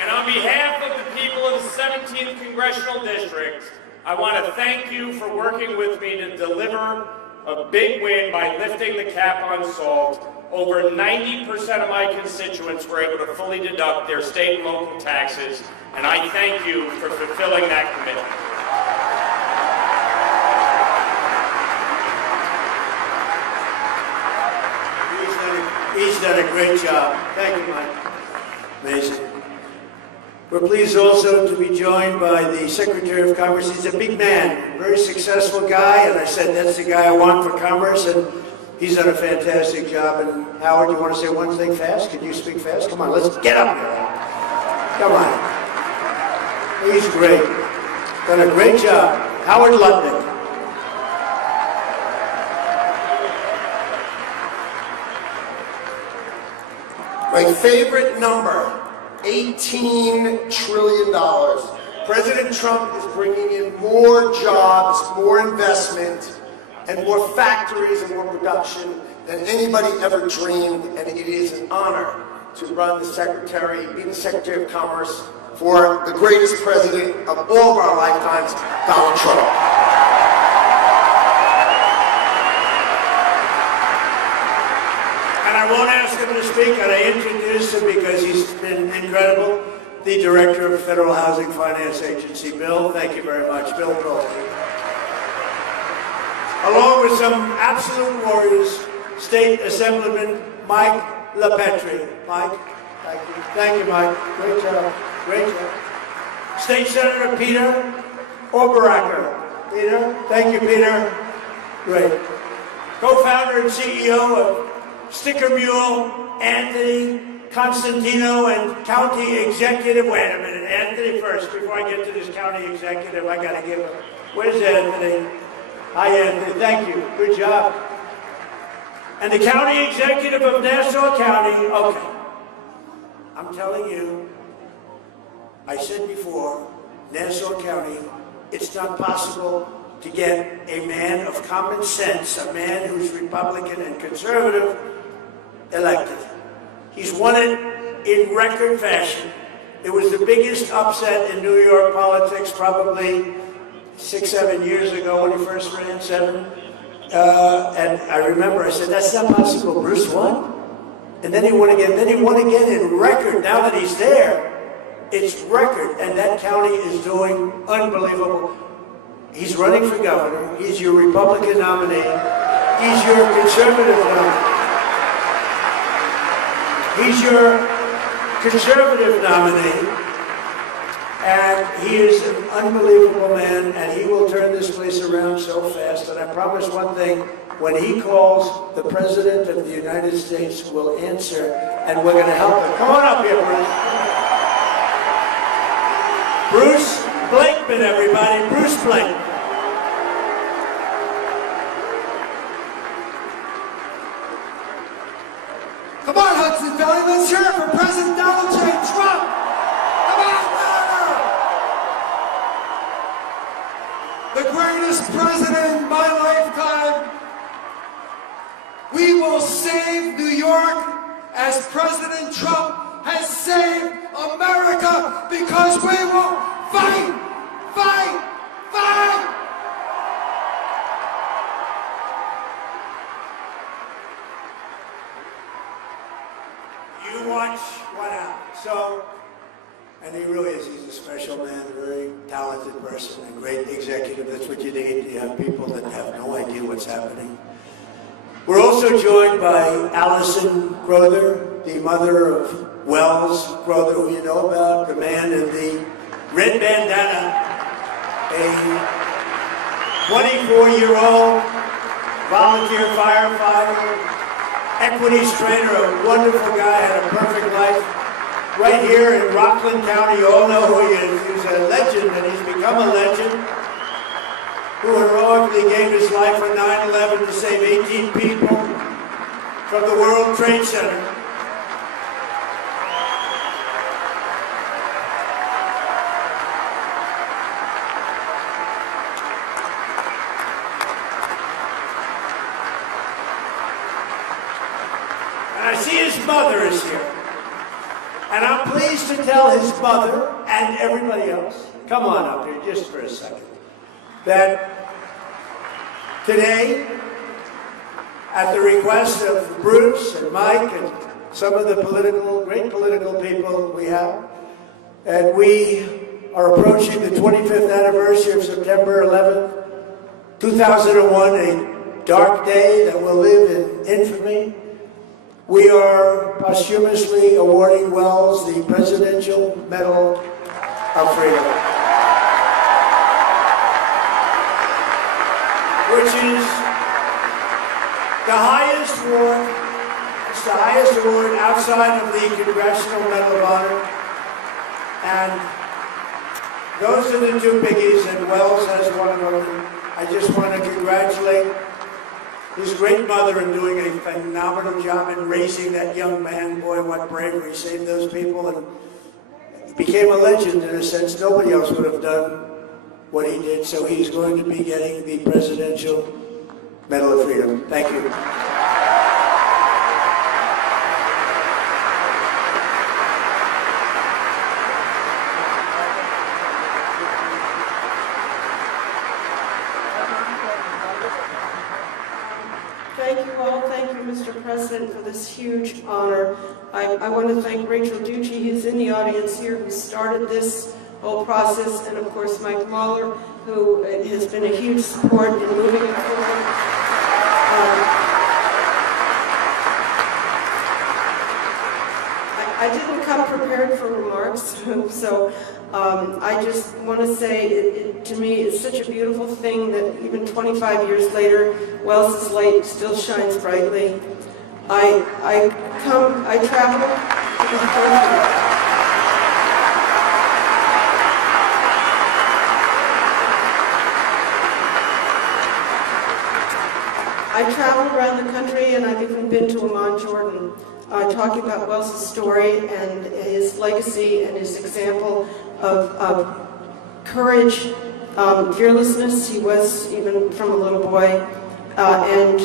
And on behalf of the people of the 17th Congressional District, I want to thank you for working with me to deliver a big win by lifting the cap on SALT. Over 90% of my constituents were able to fully deduct their state and local taxes, and I thank you for fulfilling that commitment. He's done a great job. Thank you, Mike. Amazing. We're pleased also to be joined by the Secretary of Commerce. He's a big man, very successful guy, and I said that's the guy I want for Commerce, and he's done a fantastic job. And Howard, you want to say one thing fast? Can you speak fast? Come on, let's get up here. Come on. He's great. Done a great job. Howard Lutnick. My favorite number $18 trillion. President Trump is bringing in more jobs, more investment, and more factories and more production than anybody ever dreamed, and it is an honor to run the Secretary, be the Secretary of Commerce for the greatest president of all of our lifetimes, Donald Trump. And I won't ask him to speak, and I introduce him because he's been incredible. The Director of Federal Housing Finance Agency, Bill. Thank you very much, Bill Crosby. Along with some absolute warriors, State Assemblyman Mike LaPetrie. Mike, thank you. Thank you, Mike. Great job. Great job. State Senator Peter Oberacker. Peter, thank you, Peter. Great. Co-founder and CEO of Sticker Mule, Anthony Constantino, and County Executive. Wait a minute, Anthony first. Before I get to this County Executive, I got to give him. Where's Anthony? Hi, Anthony. Thank you. Good job. And the County Executive of Nassau County. Okay. I'm telling you, I said before, Nassau County, it's not possible to get a man of common sense, a man who's Republican and conservative, elected. He's won it in record fashion. It was the biggest upset in New York politics probably 6-7 years ago when he first ran, 7. And I remember I said, that's not possible. Bruce won? And then he won again. Then he won again in record. Now that he's there, it's record. And that county is doing unbelievable. He's running for governor. He's your Republican nominee. He's your conservative nominee. He's your conservative nominee. And he is an unbelievable man, and he will turn this place around so fast. And I promise one thing, when he calls, the President of the United States will answer, and we're going to help him. Come on up here, Bruce. Bruce Blakeman, everybody. Bruce Blakeman. Come on, Hudson Valley, let's hear it for President Donald J. Trump. Come on, the greatest president in my lifetime. We will save New York as President Trump has saved America, because we will fight, fight, fight. You watch what happens. So, and he really is, he's a special man, a very talented person, a great executive. That's what you need. You have people that have no idea what's happening. We're also joined by Allison Crowther, the mother of Wells Crowther, who you know about, the man in the red bandana, a 24-year-old volunteer firefighter, equities trader, a wonderful guy, had a perfect life. Right here in Rockland County, you all know who he is. He's a legend, and he's become a legend, who heroically gave his life on 9/11 to save 18 people from the World Trade Center. And I see his mother is here. And I'm pleased to tell his mother and everybody else, come on up here just for a second, that today, at the request of Bruce and Mike and some of the great political people we have, and we are approaching the 25th anniversary of September 11th, 2001, a dark day that will live in infamy. We are posthumously awarding Wells the Presidential Medal of Freedom, which is the highest award. It's the highest award outside of the Congressional Medal of Honor. And those are the two biggies, and Wells has one of them. I just want to congratulate his great mother in doing a phenomenal job in raising that young man. Boy, what bravery, saved those people. And became a legend in a sense. Nobody else would have done what he did, so he's going to be getting the Presidential Medal of Freedom. Thank you. Thank you all. Thank you, Mr. President, for this huge honor. I want to thank Rachel Ducci, who's in the audience here, who started this whole process, and of course Mike Mahler, who has been a huge support in moving it forward. I didn't come prepared for remarks, so I just want to say, to me, it's such a beautiful thing that even 25 years later, Wells's light still shines brightly. I travel to the country. I traveled around the country, and I've even been to Amman, Jordan, talking about Wells's story and his legacy and his example of courage, fearlessness. He was even from a little boy, and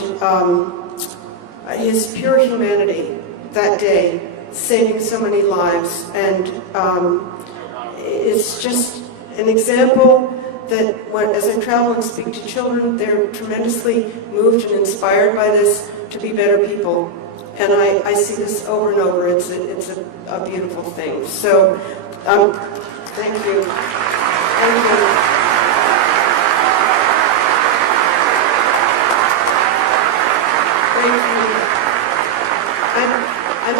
his pure humanity that day, saving so many lives. And it's just an example that as I travel and speak to children, they're tremendously moved and inspired by this to be better people. And I see this over and over. It's a beautiful thing. So, thank you. Thank you.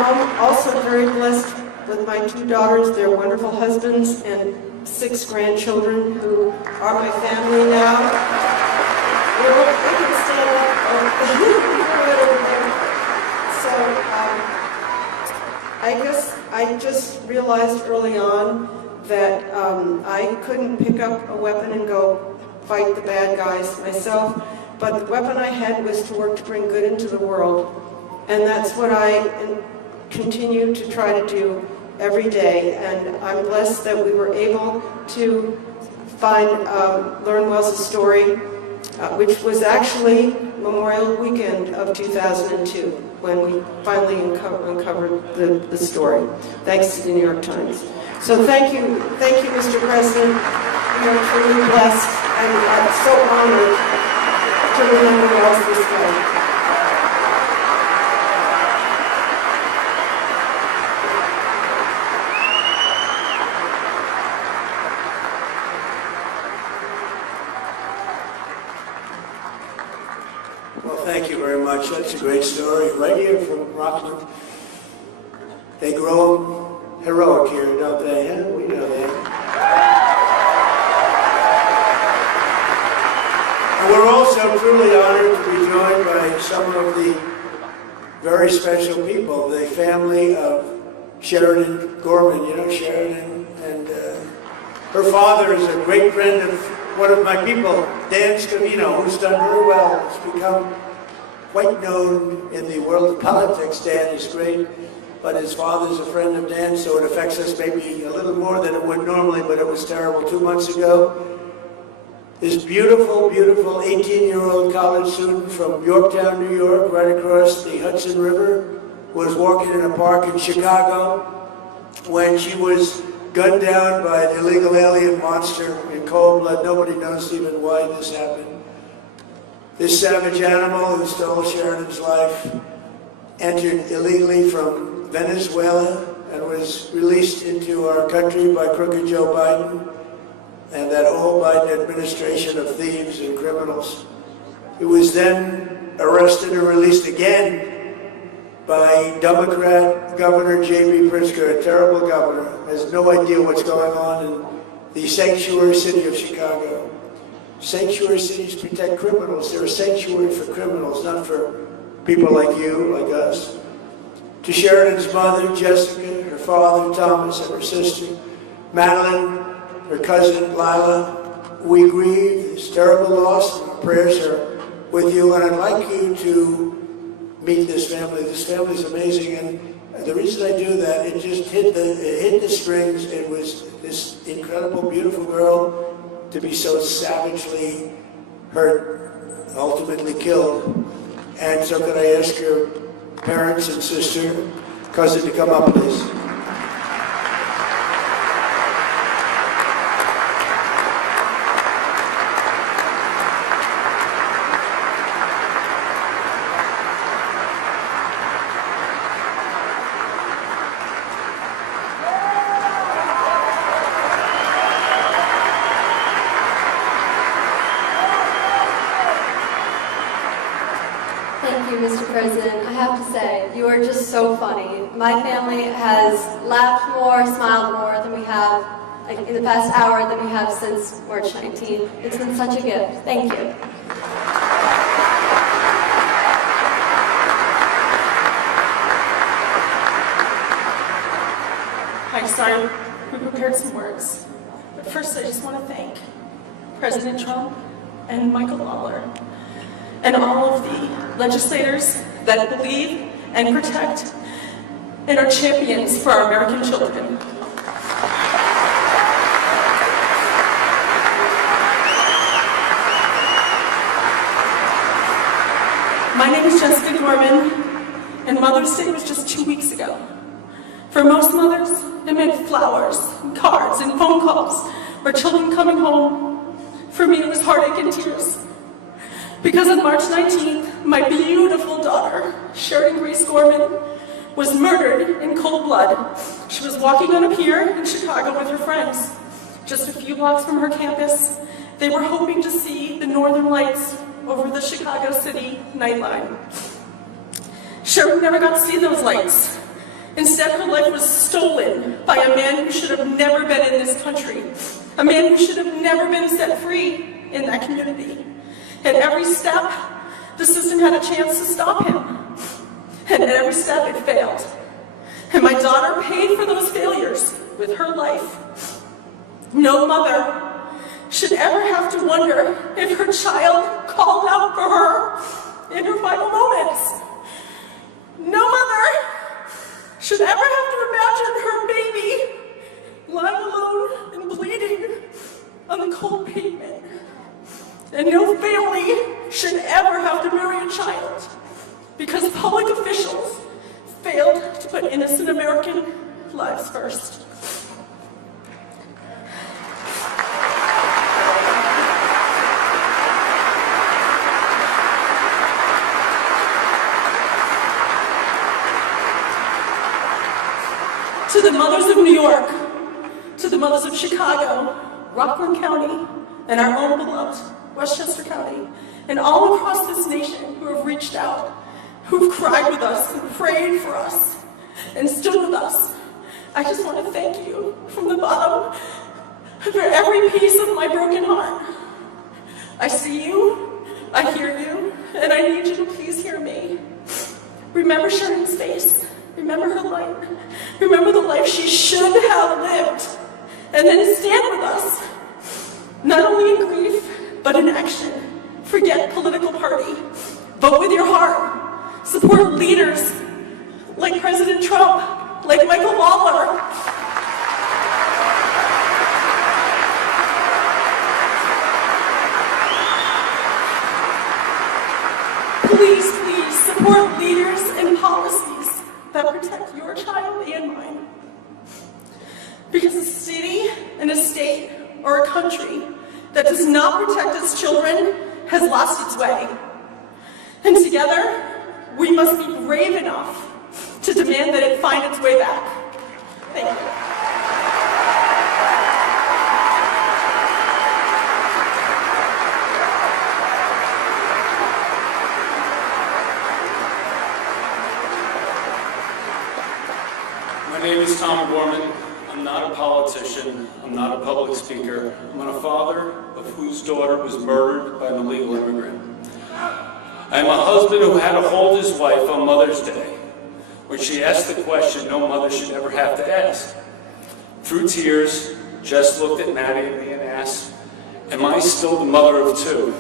I'm also very blessed with my 2 daughters, their wonderful husbands, and 6 grandchildren who are my family now. We can stand up. So I guess I just realized early on that I couldn't pick up a weapon and go fight the bad guys myself, but the weapon I had was to work to bring good into the world. And that's what I continue to try to do every day. And I'm blessed that we were able to learn Wells's story, which was actually Memorial Weekend of 2002, when we finally uncovered the story, thanks to the New York Times. So thank you, Mr. President. We are truly blessed and so honored to remember Wells this way. Thank you very much. That's a great story. Right here from Rockland. They grow heroic here, don't they? Yeah, we know that. And we're also truly honored to be joined by some of the very special people, the family of Sheridan Gorman. You know Sheridan, and her father is a great friend of one of my people, Dan Scavino, who's done very well. He's become quite known in the world of politics. Dan is great, but his father's a friend of Dan, so it affects us maybe a little more than it would normally, but it was terrible 2 months ago. This beautiful, beautiful 18-year-old college student from Yorktown, New York, right across the Hudson River, was walking in a park in Chicago when she was gunned down by an illegal alien monster in cold blood. Nobody knows even why this happened. This savage animal who stole Sheridan's life entered illegally from Venezuela and was released into our country by crooked Joe Biden and that whole Biden administration of thieves and criminals. He was then arrested and released again by Democrat Governor J.B. Pritzker, a terrible governor, has no idea what's going on in the sanctuary city of Chicago. Sanctuary cities protect criminals. They're a sanctuary for criminals, not for people like you, like us. To Sheridan's mother, Jessica, her father, Thomas, and her sister, Madeline, her cousin, Lila, we grieve this terrible loss, and our prayers are with you, and I'd like you to meet this family. This family is amazing, and And the reason I do that, it just hit the strings. It was this incredible, beautiful girl to be so savagely hurt, ultimately killed. And so could I ask your parents and sister, cousin to come up, please? Thank you, Mr. President. I have to say, you are just so funny. My family has laughed more, smiled more than we have in the past hour than we have since March 19th. It's been such a gift. Thank you. I'm sorry, we prepared some words. But first, I just want to thank President Trump and Michael Lawler and all of the legislators that believe and protect and are champions for our American children. My name is Jessica Gorman, and Mother's Day was just 2 weeks ago. For most mothers, it meant flowers, and cards, and phone calls, or children coming home. For me, it was heartache and tears. Because on March 19th, my beautiful daughter, Sharon Grace Gorman, was murdered in cold blood. She was walking on a pier in Chicago with her friends. Just a few blocks from her campus, they were hoping to see the northern lights over the Chicago City nightline. Sharon never got to see those lights. Instead, her life was stolen by a man who should have never been in this country, a man who should have never been set free in that community. At every step, the system had a chance to stop him. And at every step, it failed. And my daughter paid for those failures with her life. No mother should ever have to wonder if her child called out for her in her final moments. No mother should ever have to imagine her baby lying alone and bleeding on the cold pavement. And no family should ever have to bury a child because public officials failed to put innocent American lives first. To the mothers of New York, to the mothers of Chicago, Rockland County, and our own beloved Westchester County, and all across this nation who have reached out, who've cried with us and prayed for us and stood with us. I just want to thank you from the bottom for every piece of my broken heart. I see you, I hear you, and I need you to please hear me. Remember Sharon's face, remember her life, remember the life she should have lived, and then stand with us, not only in grief, but in action. Forget political party. Vote with your heart. Support leaders like President Trump, like Michael Lawler. Please, please support leaders and policies that protect your child and mine. Because a city and a state or a country that does not protect its children has lost its way. And together, we must be brave enough to demand that it find its way back. Thank you. My name is Tom Gorman. I'm not a politician. I'm not a public speaker. I'm a father of whose daughter was murdered by an illegal immigrant. I'm a husband who had to hold his wife on Mother's Day, when she asked the question no mother should ever have to ask. Through tears, Jess looked at Maddie and me and asked, am I still the mother of two?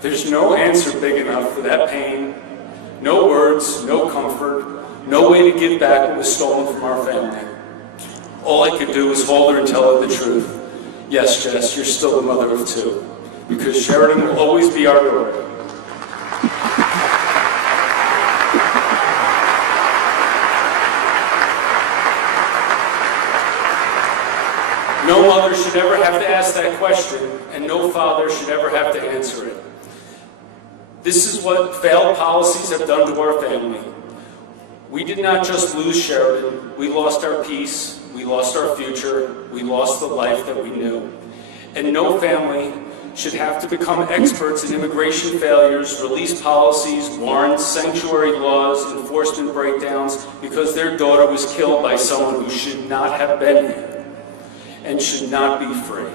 There's no answer big enough for that pain, No words, no comfort, no way to give back what was stolen from our family. All I could do was hold her and tell her the truth. Yes, Jess, you're still the mother of two, because Sheridan will always be our daughter. No mother should ever have to ask that question, and no father should ever have to answer it. This is what failed policies have done to our family. We did not just lose Sheridan, we lost our peace, we lost our future, we lost the life that we knew. And no family should have to become experts in immigration failures, release policies, warrants, sanctuary laws, enforcement breakdowns, because their daughter was killed by someone who should not have been here and should not be free.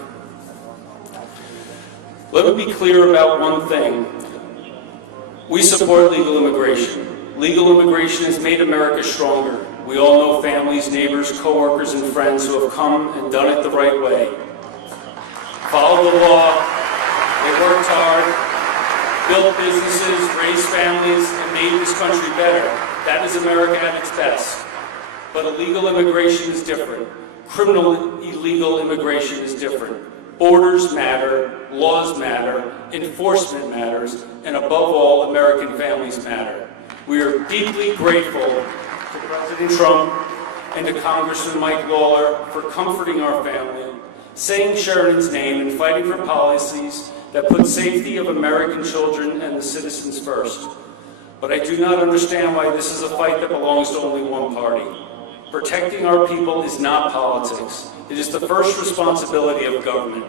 Let me be clear about one thing. We support legal immigration. Legal immigration has made America stronger. We all know families, neighbors, coworkers, and friends who have come and done it the right way. Followed the law, they worked hard, built businesses, raised families, and made this country better. That is America at its best. But illegal immigration is different. Criminal illegal immigration is different. Borders matter, laws matter, enforcement matters, and above all, American families matter. We are deeply grateful to President Trump and to Congressman Mike Lawler for comforting our family, saying Sheridan's name, and fighting for policies that put safety of American children and the citizens first. But I do not understand why this is a fight that belongs to only one party. Protecting our people is not politics. It is the first responsibility of government.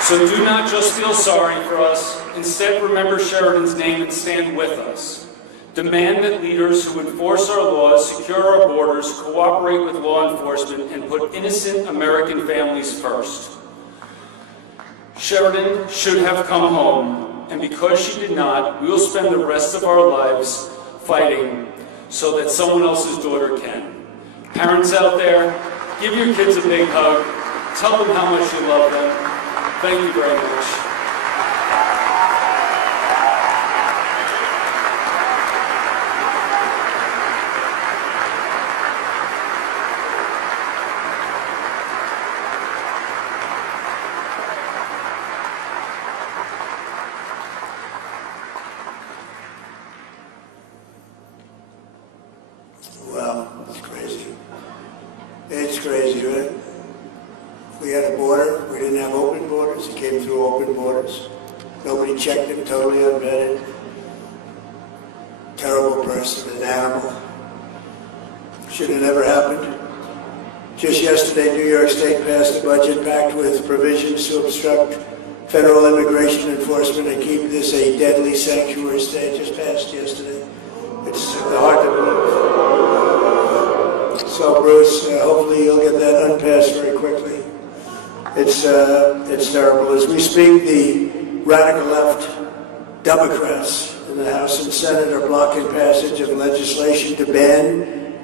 So do not just feel sorry for us. Instead, remember Sheridan's name and stand with us. Demand that leaders who enforce our laws, secure our borders, cooperate with law enforcement, and put innocent American families first. Sheridan should have come home, and because she did not, we will spend the rest of our lives fighting so that someone else's daughter can. Parents out there, give your kids a big hug. Tell them how much you love them. Thank you very much. Well, it's crazy. It's crazy, right? We had a border. We didn't have open borders. It came through open borders. Nobody checked him, totally unvetted. Terrible person, an animal. Should have never happened. Just yesterday, New York State passed a budget packed with provisions to obstruct federal immigration enforcement and keep this a deadly sanctuary state. Just passed yesterday. It's hard to believe. So, Bruce, hopefully you'll get that unpassed very quickly. It's terrible. As we speak, the radical left Democrats in the House and Senate are blocking passage of legislation to ban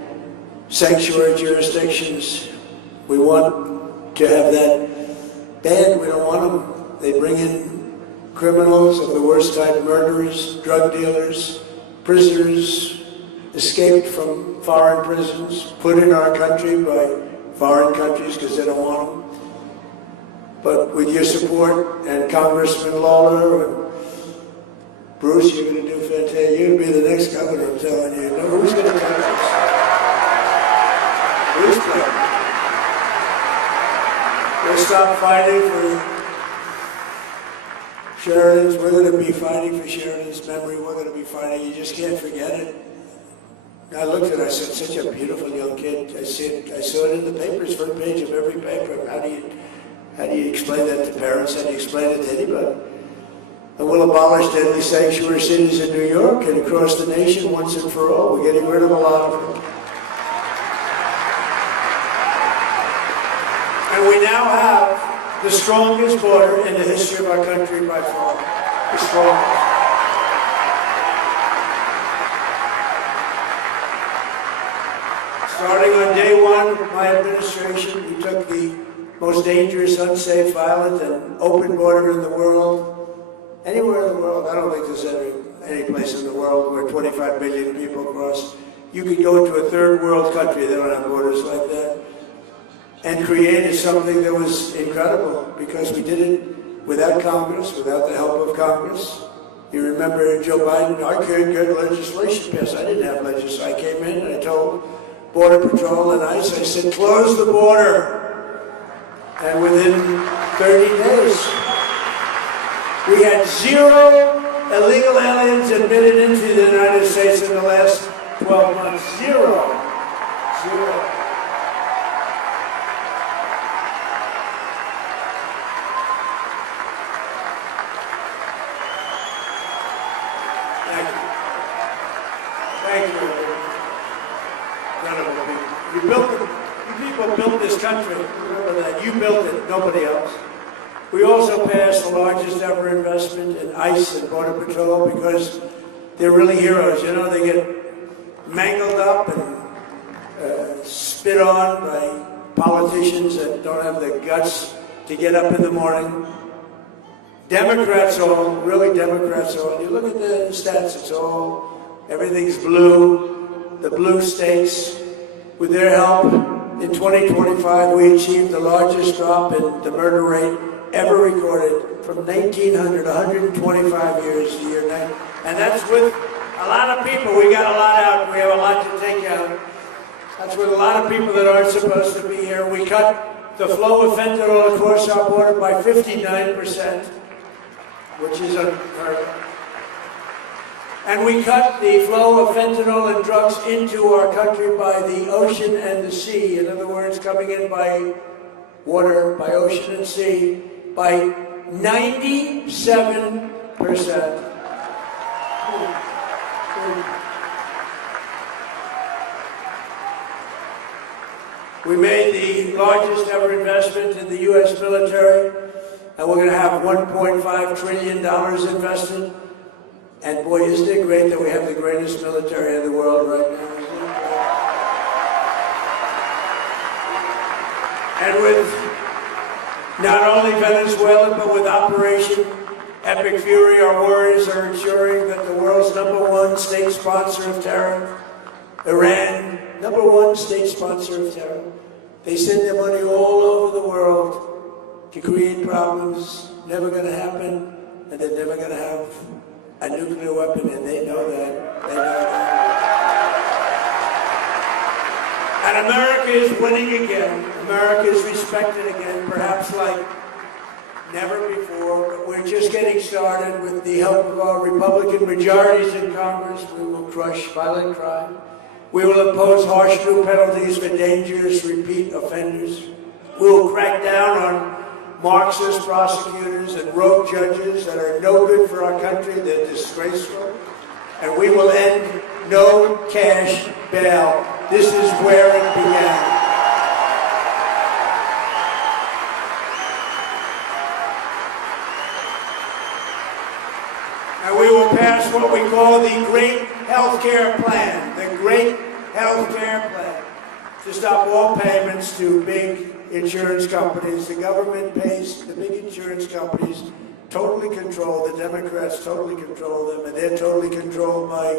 sanctuary jurisdictions. We want to have that banned. We don't want them. They bring in criminals of the worst type, murderers, drug dealers, prisoners escaped from foreign prisons, put in our country by foreign countries because they don't want them. But with your support and Congressman Lawler and Bruce, you're going to do fantastic. You're going to be the next governor, I'm telling you. No, who's going to do this? Bruce playing. We'll stop fighting for Sheridan's. We're going to be fighting for Sheridan's memory. We're going to be fighting. You just can't forget it. I looked at it, I said, such a beautiful young kid. I saw it in the papers, front page of every paper. How do you explain that to parents? How do you explain it to anybody? And we'll abolish deadly sanctuary cities in New York and across the nation once and for all. We're getting rid of a lot of them. And we now have the strongest border in the history of our country by far. The strongest. Starting on day one of my administration, we took the most dangerous, unsafe, violent, and open border in the world. Anywhere in the world, I don't think there's any place in the world where 25 million people cross. You could go to a third world country, they don't have borders like that, and created something that was incredible because we did it without Congress, without the help of Congress. You remember Joe Biden, I couldn't get legislation passed. I didn't have legislation. I came in and I told Border Patrol and ICE, I said, close the border. And within 30 days, we had 0 illegal aliens admitted into the United States in the last 12 months. 0. 0. Thank you. You people built this country. Remember that. You built it, nobody else. We also passed the largest ever investment in ICE and Border Patrol because they're really heroes. You know, they get mangled up and spit on by politicians that don't have the guts to get up in the morning. Democrats all, really Democrats all. You look at the stats, it's all, everything's blue. The blue states, with their help, in 2025 we achieved the largest drop in the murder rate ever recorded from 1900, 125 years to year 9. And that's with a lot of people. We got a lot out. We have a lot to take out. That's with a lot of people that aren't supposed to be here. We cut the flow of fentanyl across our border by 59%, which is unheard of. And we cut the flow of fentanyl and drugs into our country by the ocean and the sea. In other words, coming in by water, by ocean and sea, by 97%. We made the largest ever investment in the U.S. military, and we're going to have $1.5 trillion invested. And boy, isn't it great that we have the greatest military in the world right now. And with not only Venezuela, but with Operation Epic Fury, our warriors are ensuring that the world's #1 state sponsor of terror, Iran, #1 state sponsor of terror. They send their money all over the world to create problems, never going to happen, and they're never going to have a nuclear weapon, and they know that. They know that. And America is winning again. America is respected again, perhaps like never before. But we're just getting started. With the help of our Republican majorities in Congress, we will crush violent crime. We will impose harsh new penalties for dangerous repeat offenders. We will crack down on Marxist prosecutors and rogue judges that are no good for our country. They're disgraceful. And we will end no cash bail. This is where it began. And we will pass what we call the Great Healthcare Plan. The Great Healthcare Plan. To stop all payments to big insurance companies. The government pays the big insurance companies, totally controlled. The Democrats totally control them, and they're totally controlled by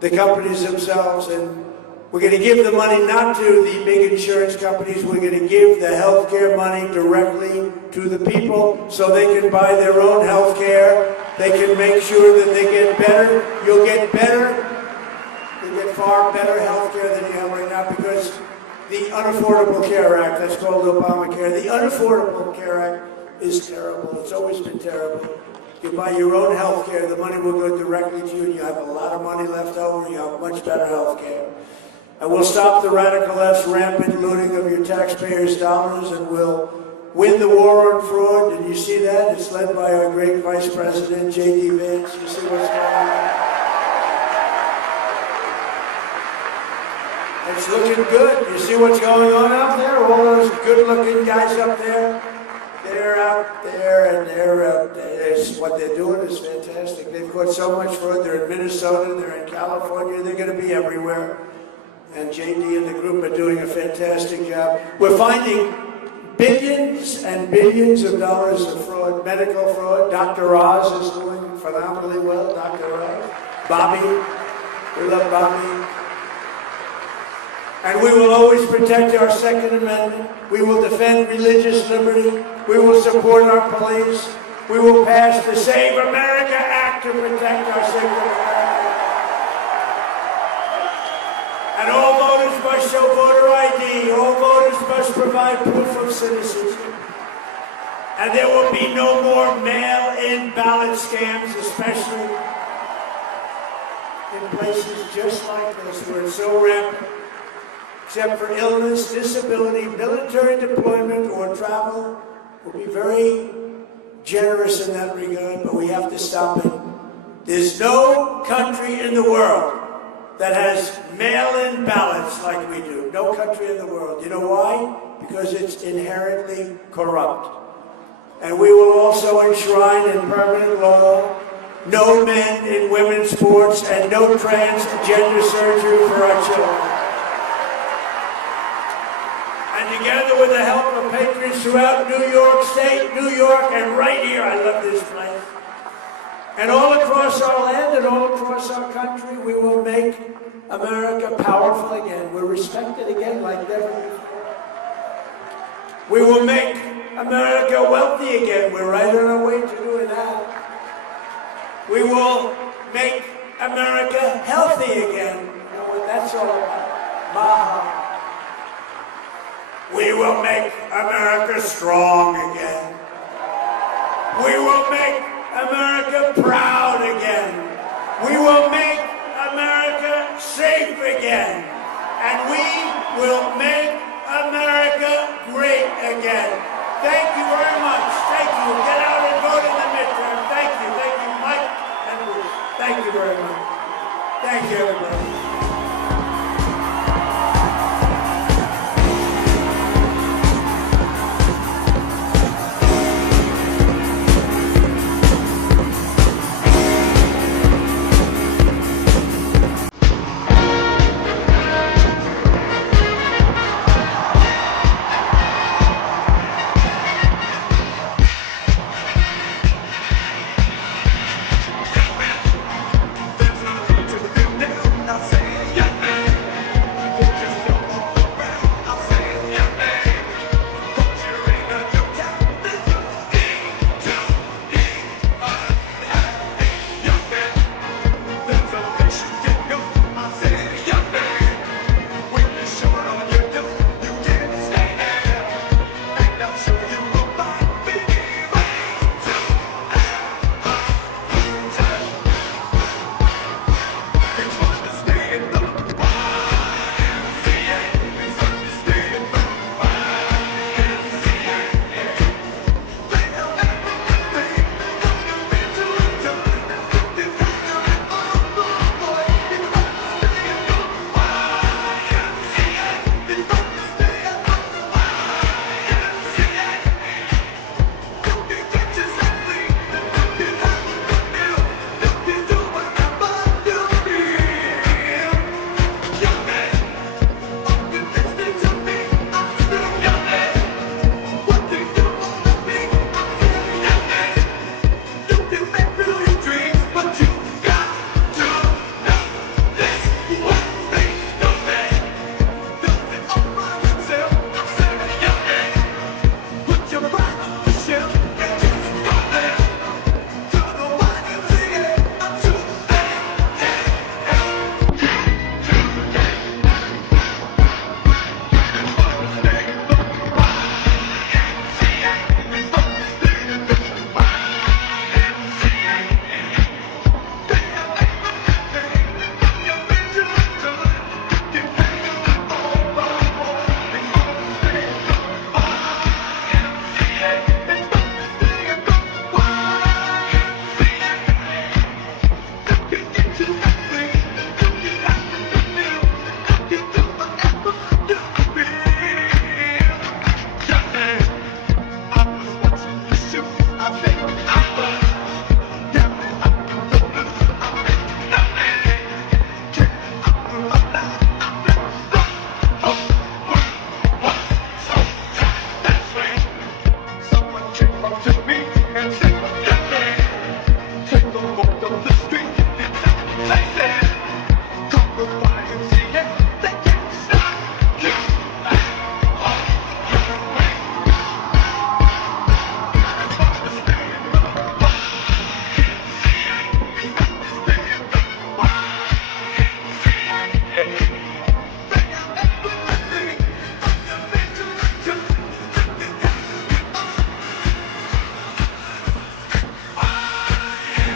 the companies themselves. And we're going to give the money not to the big insurance companies. We're going to give the health care money directly to the people so they can buy their own health care. They can make sure that they get better. You'll get better. You'll get far better health care than you have right now because the Unaffordable Care Act, that's called Obamacare. The Unaffordable Care Act is terrible. It's always been terrible. You buy your own health care, the money will go directly to you, and you have a lot of money left over, and you have much better health care. And we'll stop the radical left's rampant looting of your taxpayers' dollars, and we'll win the war on fraud. And you see that? It's led by our great Vice President, J.D. Vance. You see what's going on? It's looking good. You see what's going on out there? All those good-looking guys up there, they're out there, and they're out there. What they're doing is fantastic. They've caught so much fraud. They're in Minnesota, they're in California, they're going to be everywhere. And JD and the group are doing a fantastic job. We're finding billions and billions of dollars of fraud, medical fraud. Dr. Oz is doing phenomenally well. Dr. Oz. Bobby. We love Bobby. And we will always protect our Second Amendment. We will defend religious liberty. We will support our police. We will pass the Save America Act to protect our sacred America. And all voters must show voter ID. All voters must provide proof of citizenship. And there will be no more mail-in ballot scams, especially in places just like this where it's so rampant. Except for illness, disability, military deployment, or travel, we'll be very generous in that regard, but we have to stop it. There's no country in the world that has mail-in ballots like we do. No country in the world. You know why? Because it's inherently corrupt. And we will also enshrine in permanent law no men in women's sports and no transgender surgery for our children. And together with the help of patriots throughout New York State, New York, and right here, I love this place, and all across our land and all across our country, we will make America powerful again. We're respected again like never before. We will make America wealthy again. We're right on our way to doing that. We will make America healthy again. You know what that's all about? Maha. We will make America strong again. We will make America proud again. We will make America safe again. And we will make America great again. Thank you very much. Thank you. Get out and vote in the midterm. Thank you. Thank you, Mike and Bruce. Thank you very much. Thank you, everybody.